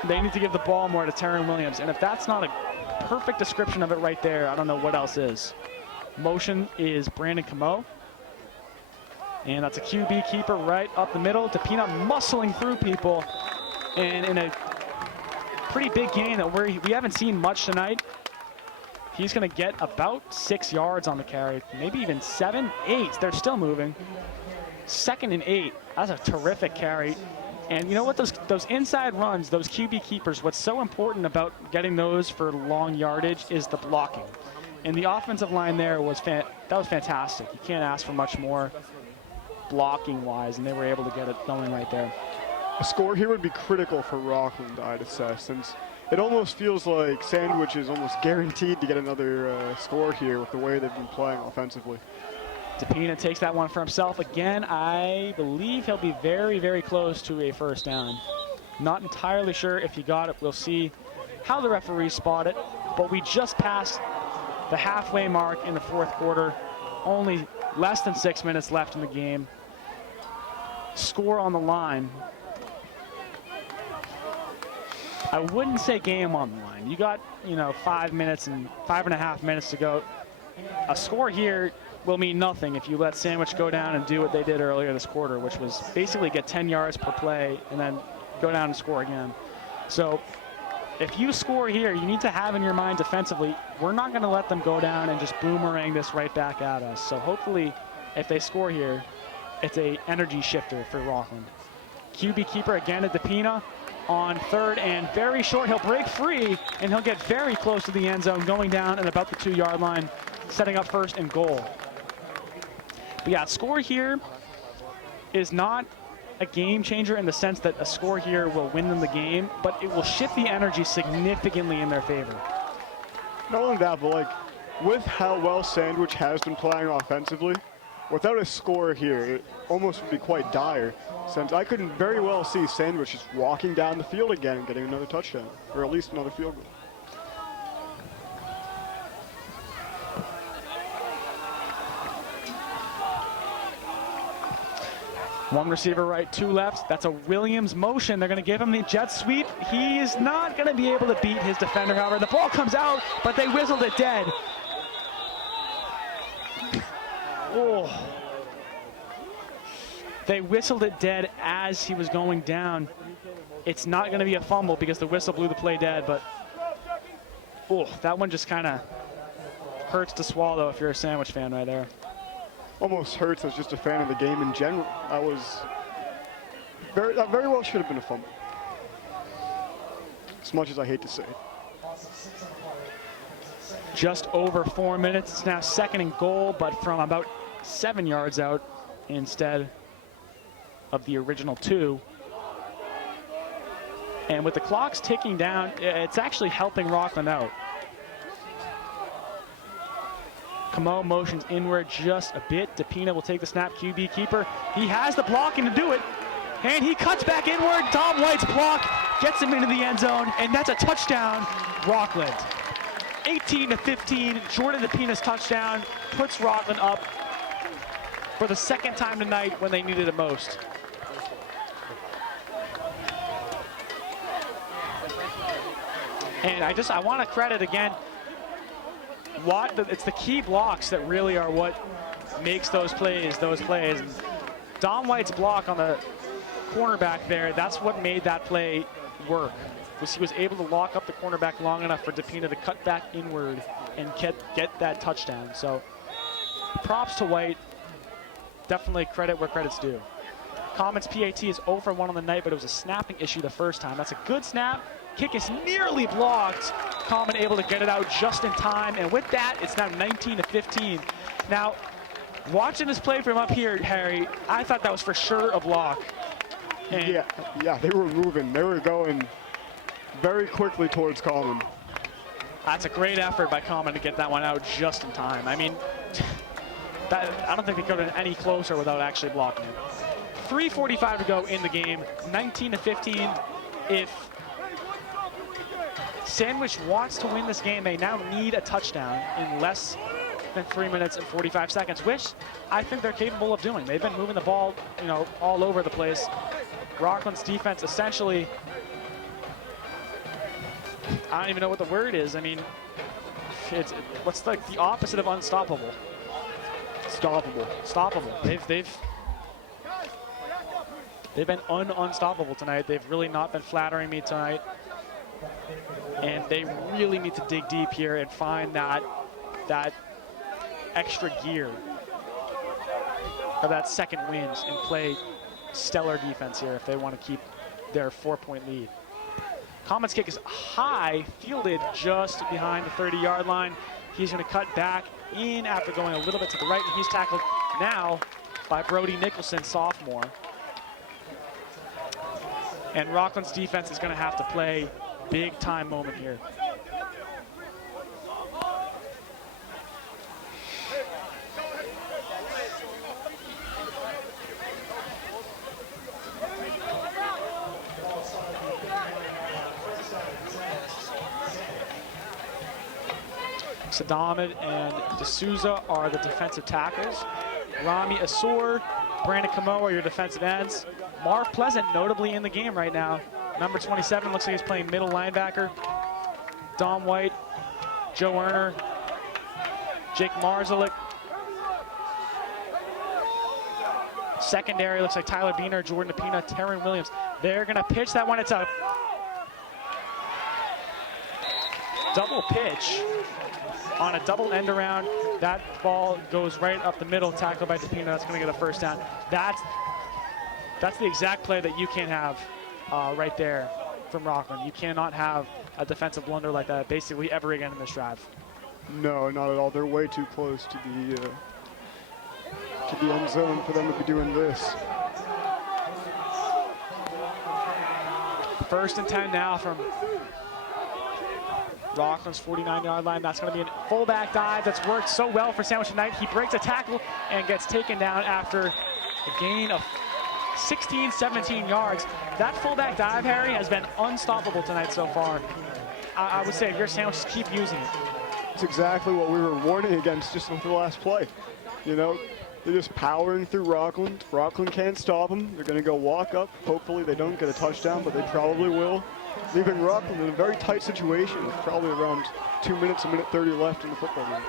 they need to give the ball more to Taryn Williams. And if that's not a perfect description of it right there, I don't know what else is. Motion is Brandon Camo. And that's a QB keeper right up the middle. DePina muscling through people. And in a pretty big gain that we haven't seen much tonight, he's going to get about 6 yards on the carry. Maybe even 7, 8. They're still moving. 2nd and 8. That's a terrific carry. And you know what? Those inside runs, those QB keepers, what's so important about getting those for long yardage is the blocking. And the offensive line there was fantastic. You can't ask for much more blocking-wise, and they were able to get it going right there. A score here would be critical for Rockland, I'd assess, since it almost feels like Sandwich is almost guaranteed to get another score here with the way they've been playing offensively. DePina takes that one for himself again. I believe he'll be very, very close to a first down. Not entirely sure if he got it. We'll see how the referees spot it, but we just passed the halfway mark in the 4th quarter. Only less than 6 minutes left in the game. Score on the line. I wouldn't say game on the line. You got, 5 minutes and 5.5 minutes to go. A score here will mean nothing if you let Sandwich go down and do what they did earlier this quarter, which was basically get 10 yards per play and then go down and score again. So if you score here, you need to have in your mind defensively, we're not going to let them go down and just boomerang this right back at us. So hopefully, if they score here, it's a energy shifter for Rockland. QB keeper again at DePina on 3rd and very short. He'll break free, and he'll get very close to the end zone, going down at about the 2-yard line, setting up 1st and goal. But yeah, score here is not a game changer in the sense that a score here will win them the game, but it will shift the energy significantly in their favor. Not only that, but with how well Sandwich has been playing offensively, without a score here, it almost would be quite dire, since I couldn't very well see Sandwich just walking down the field again and getting another touchdown, or at least another field goal. One receiver right, two left. That's a Williams motion. They're going to give him the jet sweep. He is not going to be able to beat his defender, however. The ball comes out, but they whistled it dead. Oh. They whistled it dead as he was going down. It's not going to be a fumble because the whistle blew the play dead, but oh, that one just kind of hurts to swallow if you're a sandwich fan right there. Almost hurts as just a fan of the game in general. That very well should have been a fumble. As much as I hate to say it. Just over 4 minutes. It's now 2nd and goal, but from about 7 yards out instead of the original 2. And with the clocks ticking down, it's actually helping Rockland out. Camo motions inward just a bit. DePina will take the snap, QB keeper. He has the blocking to do it, and he cuts back inward. Tom White's block gets him into the end zone, and that's a touchdown, Rockland. 18-15, Jordan DePina's touchdown puts Rockland up for the 2nd time tonight when they needed it most. And I want to credit again, it's the key blocks that really are what makes those plays. And Don White's block on the cornerback there, that's what made that play work. He was able to lock up the cornerback long enough for DePina to cut back inward and get that touchdown. So props to White. Definitely credit where credit's due. Common's PAT is 0 for 1 on the night, but it was a snapping issue the first time. That's a good snap. Kick is nearly blocked. Common able to get it out just in time, and with that, it's now 19-15. Now, watching this play from up here, Harry, I thought that was for sure a block. And yeah, they were moving. They were going very quickly towards Common. That's a great effort by Common to get that one out just in time. I mean, I don't think they could have been any closer without actually blocking it. 3:45 to go in the game, 19-15. If Sandwich wants to win this game, they now need a touchdown in less than 3 minutes and 45 seconds, which I think they're capable of doing. They've been moving the ball, all over the place. Rockland's defense essentially, I don't even know what the word is. I mean, what's like the opposite of unstoppable? Stoppable. They've been unstoppable tonight. They've really not been flattering me tonight. And they really need to dig deep here and find that extra gear or that second wind and play stellar defense here if they want to keep their 4-point lead. Common's kick is high, fielded just behind the 30-yard line. He's going to cut back in after going a little bit to the right, and he's tackled now by Brody Nicholson, sophomore. And Rockland's defense is going to have to play big time moment here. Sadamid and D'Souza are the defensive tackles. Rami Asor, Brandon Camo are your defensive ends. Marv Pleasant notably in the game right now. Number 27 looks like he's playing middle linebacker. Dom White, Joe Erner, Jake Marzalik. Secondary looks like Tyler Beener, Jordan DePina, Taryn Williams. They're gonna pitch that one. It's a double pitch on a double end around. That ball goes right up the middle, tackled by DePina. That's gonna get a first down. That's the exact play that you can't have right there from Rockland. You cannot have a defensive blunder like that basically ever again in this drive. No, not at all. They're way too close to the end zone for them to be doing this. 1st and 10 now from Rockland's 49-yard line. That's going to be a fullback dive that's worked so well for Sandwich tonight. He breaks a tackle and gets taken down after a gain of 16, 17 yards. That fullback dive, Harry, has been unstoppable tonight so far. I would say if you're Sandwich, just keep using it. It's exactly what we were warning against just with the last play. They're just powering through Rockland. Rockland can't stop them. They're going to go walk up. Hopefully they don't get a touchdown, but they probably will. Leaving Rockland in a very tight situation with probably around 2 minutes, a minute 30 left in the football game.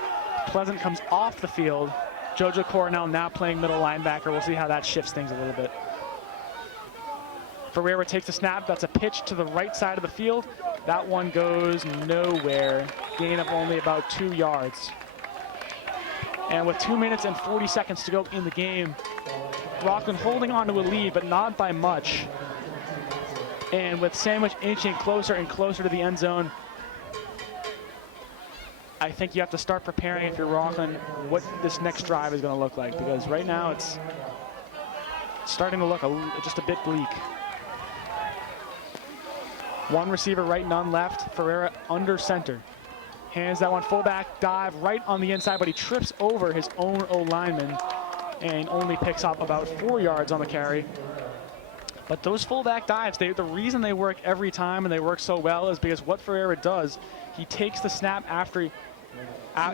Pleasant comes off the field. JoJo Coronel now playing middle linebacker. We'll see how that shifts things a little bit. Ferreira takes the snap. That's a pitch to the right side of the field. That one goes nowhere. Gain of only about 2 yards. And with 2 minutes and 40 seconds to go in the game, Rockland holding on to a lead, but not by much. And with Sandwich inching closer and closer to the end zone, I think you have to start preparing, if you're Rockland, what this next drive is going to look like, because right now it's starting to look just a bit bleak. One receiver right, none left. Ferreira under center. Hands that one fullback, dive right on the inside, but he trips over his own O-lineman and only picks up about 4 yards on the carry. But those fullback dives, the reason they work every time and they work so well is because what Ferreira does, he takes the snap after,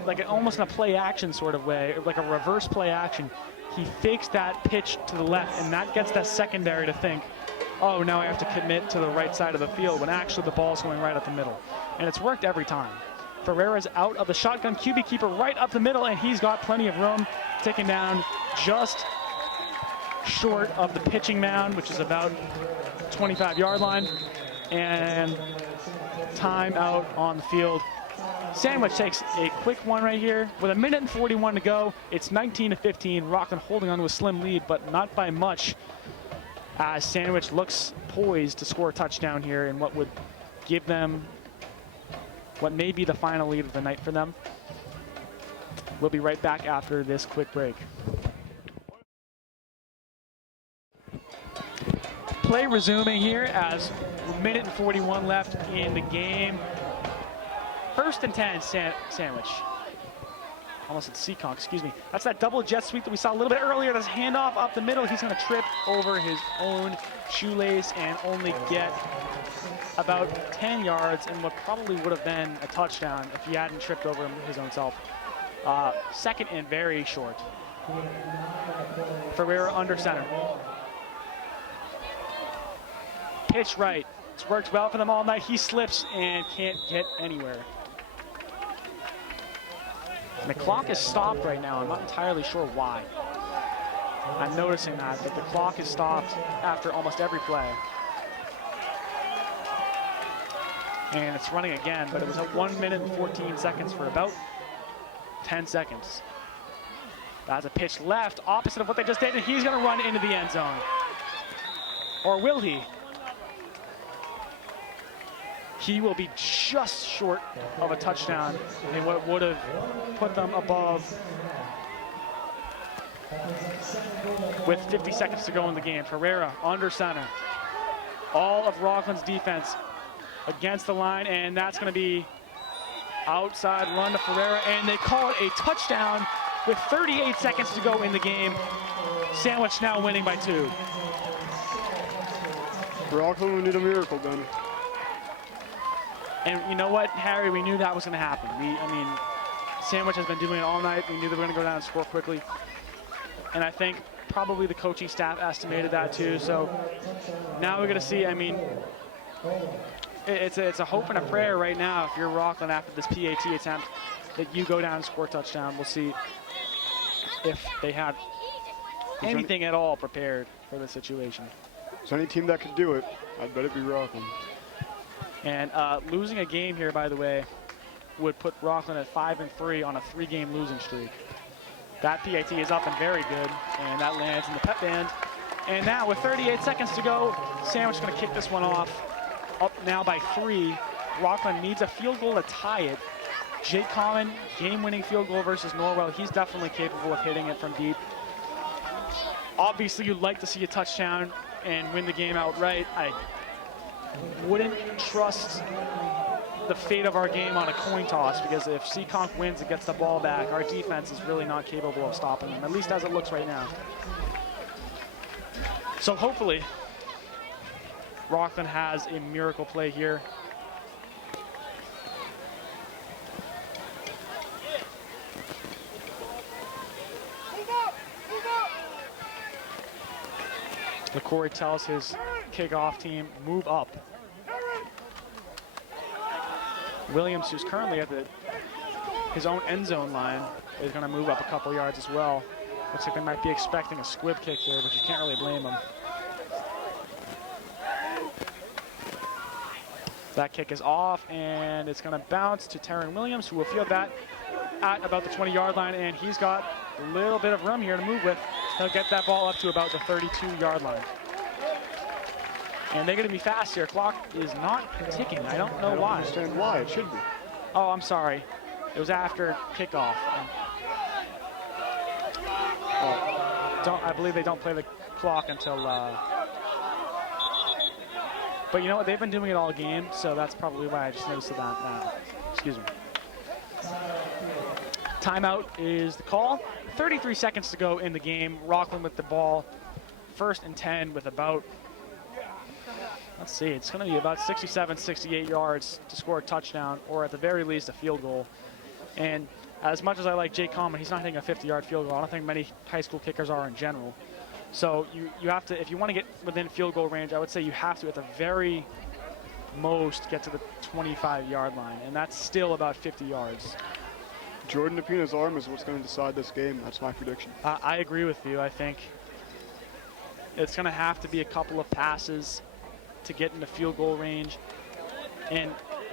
like almost in a play action sort of way, like a reverse play action. He fakes that pitch to the left, and that gets that secondary to think, oh, now I have to commit to the right side of the field, when actually the ball's going right up the middle. And it's worked every time. Ferreira's out of the shotgun, QB keeper right up the middle, and he's got plenty of room, taken down just short of the pitching mound, which is about 25-yard line, and time out on the field. Sandwich takes a quick one right here. With 1:41 to go, it's 19-15. Rockland holding on to a slim lead, but not by much, as Sandwich looks poised to score a touchdown here in what would give them what may be the final lead of the night for them. We'll be right back after this quick break. Play resuming here as 1:41 left in the game. 1st and 10, Sandwich. Almost at Seekonk, excuse me. That's that double jet sweep that we saw a little bit earlier. That's handoff up the middle. He's going to trip over his own shoelace and only get about 10 yards in what probably would have been a touchdown if he hadn't tripped over his own self. 2nd and very short. Ferreira under center. Pitch right. It's worked well for them all night. He slips and can't get anywhere. And the clock is stopped right now. I'm not entirely sure why. I'm noticing that, but the clock is stopped after almost every play. And it's running again, but it was at 1 minute and 14 seconds for about 10 seconds. That's a pitch left, opposite of what they just did, and he's going to run into the end zone. Or will he? He will be just short of a touchdown in what would have put them above with 50 seconds to go in the game. Ferreira under center. All of Rockland's defense against the line, and that's going to be outside run to Ferreira, and they call it a touchdown with 38 seconds to go in the game. Sandwich now winning by 2. Rockland will need a miracle then. And you know what, Harry, we knew that was going to happen. I mean, Sandwich has been doing it all night. We knew they were going to go down and score quickly. And I think probably the coaching staff estimated that too. So now we're going to see, I mean, it's a hope and a prayer right now if you're Rockland after this PAT attempt that you go down and score a touchdown. We'll see if they had anything at all prepared for the situation. So any team that can do it, I'd bet it'd be Rockland. And losing a game here, by the way, would put Rockland at 5-3 on a 3-game losing streak. That PAT is up and very good, and that lands in the pep band. And now with 38 seconds to go, Sandwich is going to kick this one off. Up now by 3. Rockland needs a field goal to tie it. Jake Common, game-winning field goal versus Norwell. He's definitely capable of hitting it from deep. Obviously, you'd like to see a touchdown and win the game outright. I wouldn't trust the fate of our game on a coin toss, because if Seekonk wins and gets the ball back, our defense is really not capable of stopping them, at least as it looks right now. So hopefully, Rockland has a miracle play here. LaCory tells his kickoff team, move up. Williams, who's currently at his own end zone line, is going to move up a couple yards as well. Looks like they might be expecting a squib kick here, but you can't really blame them. That kick is off, and it's going to bounce to Taryn Williams, who will field that at about the 20-yard line, and he's got a little bit of room here to move with. He'll get that ball up to about the 32-yard line. And they're going to be fast here. Clock is not ticking. I don't know why. I don't understand why. It should be. Oh, I'm sorry. It was after kickoff. I believe they don't play the clock until... But you know what? They've been doing it all game, so that's probably why I just noticed that now. Excuse me. Timeout is the call. 33 seconds to go in the game. Rockland with the ball. 1st and 10 with about, let's see, it's going to be about 67, 68 yards to score a touchdown, or at the very least a field goal. And as much as I like Jake Common, he's not hitting a 50-yard field goal. I don't think many high school kickers are in general. So you have to, if you want to get within field goal range, I would say you have to, at the very most, get to the 25-yard line, and that's still about 50 yards. Jordan DePina's arm is what's going to decide this game. That's my prediction. I agree with you. I think it's going to have to be a couple of passes to get into field goal range. And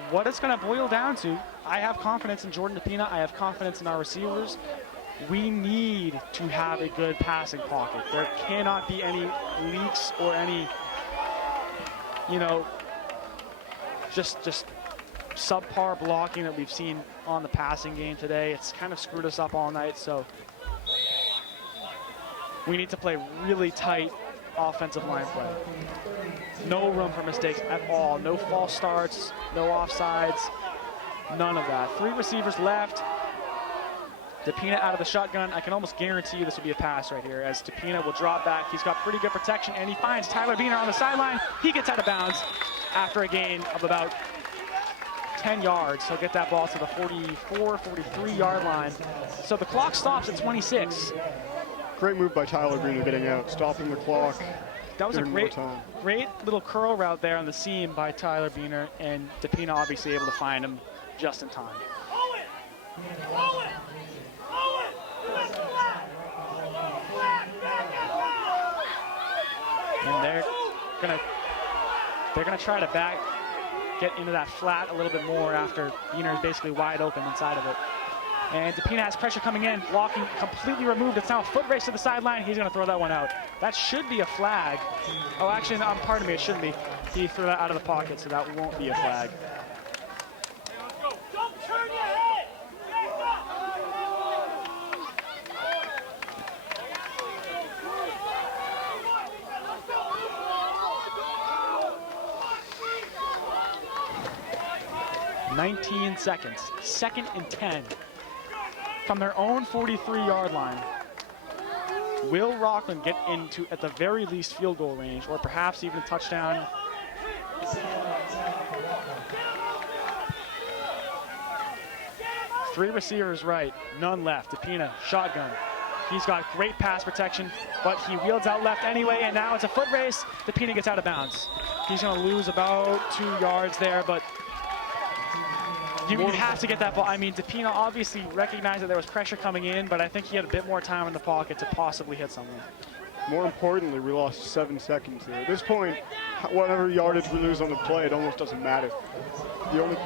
what it's going to boil down to, I have confidence in Jordan DePina. I have confidence in our receivers. We need to have a good passing pocket. There cannot be any leaks or any, you know, just subpar blocking that we've seen on the passing game today. It's kind of screwed us up all night, so we need to play really tight offensive line play. No room for mistakes at all. No false starts, no offsides, none of that. 3 receivers left. DePina out of the shotgun. I can almost guarantee you this will be a pass right here, as DePina will drop back. He's got pretty good protection, and he finds Tyler Beener on the sideline. He gets out of bounds after a gain of about 10 yards. He'll get that ball to the 44, 43-yard line. So the clock stops at 26. Great move by Tyler Beener getting out, stopping the clock. That was a great little curl route there on the seam by Tyler Beener, and DePina obviously able to find him just in time. And they're gonna try to get into that flat a little bit more after Beener is basically wide open inside of it. And DePina has pressure coming in, blocking completely removed. It's now a foot race to the sideline. He's gonna throw that one out. That should be a flag. Oh, actually, pardon me, it shouldn't be. He threw that out of the pocket, so that won't be a flag. Don't turn your head. 19 seconds. 2nd and 10 from their own 43-yard line. Will Rockland get into, at the very least, field goal range, or perhaps even a touchdown? Three receivers right, none left. DePina, shotgun. He's got great pass protection, but he wields out left anyway, and now it's a foot race. DePina gets out of bounds. He's going to lose about 2 yards there, but you have to get that ball. I mean, DePina obviously recognized that there was pressure coming in, but I think he had a bit more time in the pocket to possibly hit someone. More importantly, we lost 7 seconds there. At this point, whatever yardage we lose on the play, it almost doesn't matter. The only...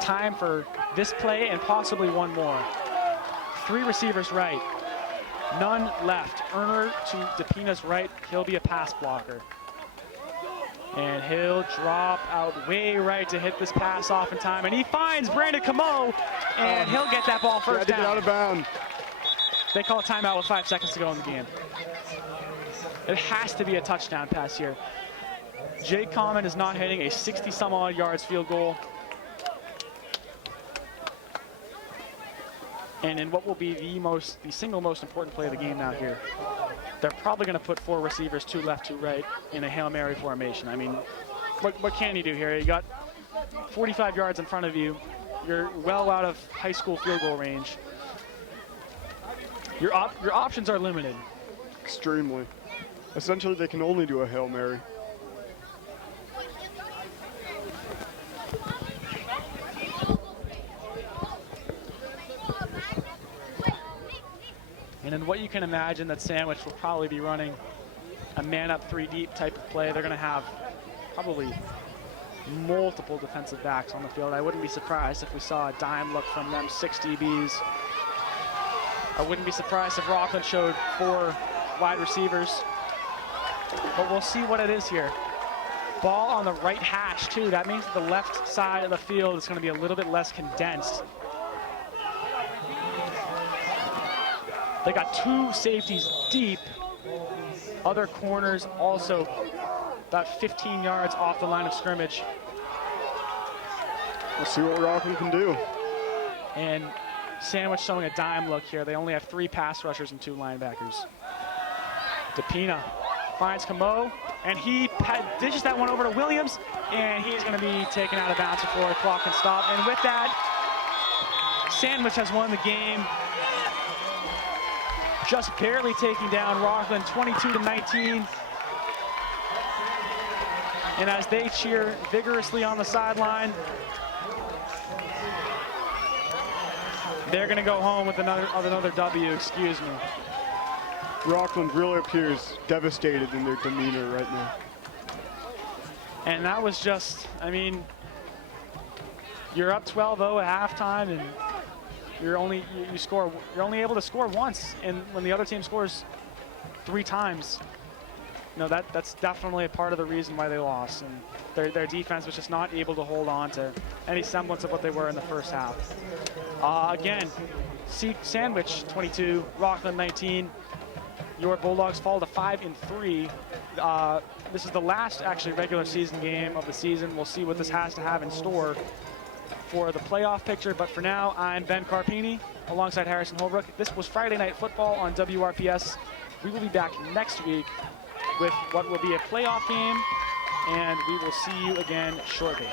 Time for this play and possibly one more. 3 receivers right, none left. Erner to DePina's right, he'll be a pass blocker. And he'll drop out way right to hit this pass off in time, and he finds Brandon Camo, and he'll get that ball first down. Get out of bounds. They call a timeout with 5 seconds to go in the game. It has to be a touchdown pass here. Jake Common is not hitting a 60-some-odd yards field goal. And in what will be the single most important play of the game now here, they're probably going to put 4 receivers, 2 left, 2 right, in a Hail Mary formation. I mean, what can you do here? You got 45 yards in front of you. You're well out of high school field goal range. Your options are limited. Extremely. Essentially, they can only do a Hail Mary. And in what you can imagine that Sandwich will probably be running a man-up 3 deep type of play. They're going to have probably multiple defensive backs on the field. I wouldn't be surprised if we saw a dime look from them 6 DBs. I wouldn't be surprised if Rockland showed 4 wide receivers. But we'll see what it is here. Ball on the right hash, too. That means the left side of the field is going to be a little bit less condensed. They got 2 safeties deep. Other corners also about 15 yards off the line of scrimmage. We'll see what Rockland can do. And Sandwich showing a dime look here. They only have 3 pass rushers and 2 linebackers. DePina finds Camo, and he dishes that one over to Williams, and he's going to be taken out of bounds before the clock can stop. And with that, Sandwich has won the game, just barely taking down Rockland 22-19. And as they cheer vigorously on the sideline, they're going to go home with another W, excuse me. Rockland really appears devastated in their demeanor right now. And that was just, I mean, you're up 12-0 at halftime, and you're only able to score once, and when the other team scores 3 times, that's definitely a part of the reason why they lost. And their defense was just not able to hold on to any semblance of what they were in the first half. Again, Sandwich 22, Rockland 19. Your Bulldogs fall to 5-3. This is the last actually regular season game of the season. We'll see what this has to have in store for the playoff picture. But for now, I'm Ben Carpine alongside Harrison Holbrook. This was Friday Night Football on WRPS. We will be back next week with what will be a playoff game, and we will see you again shortly.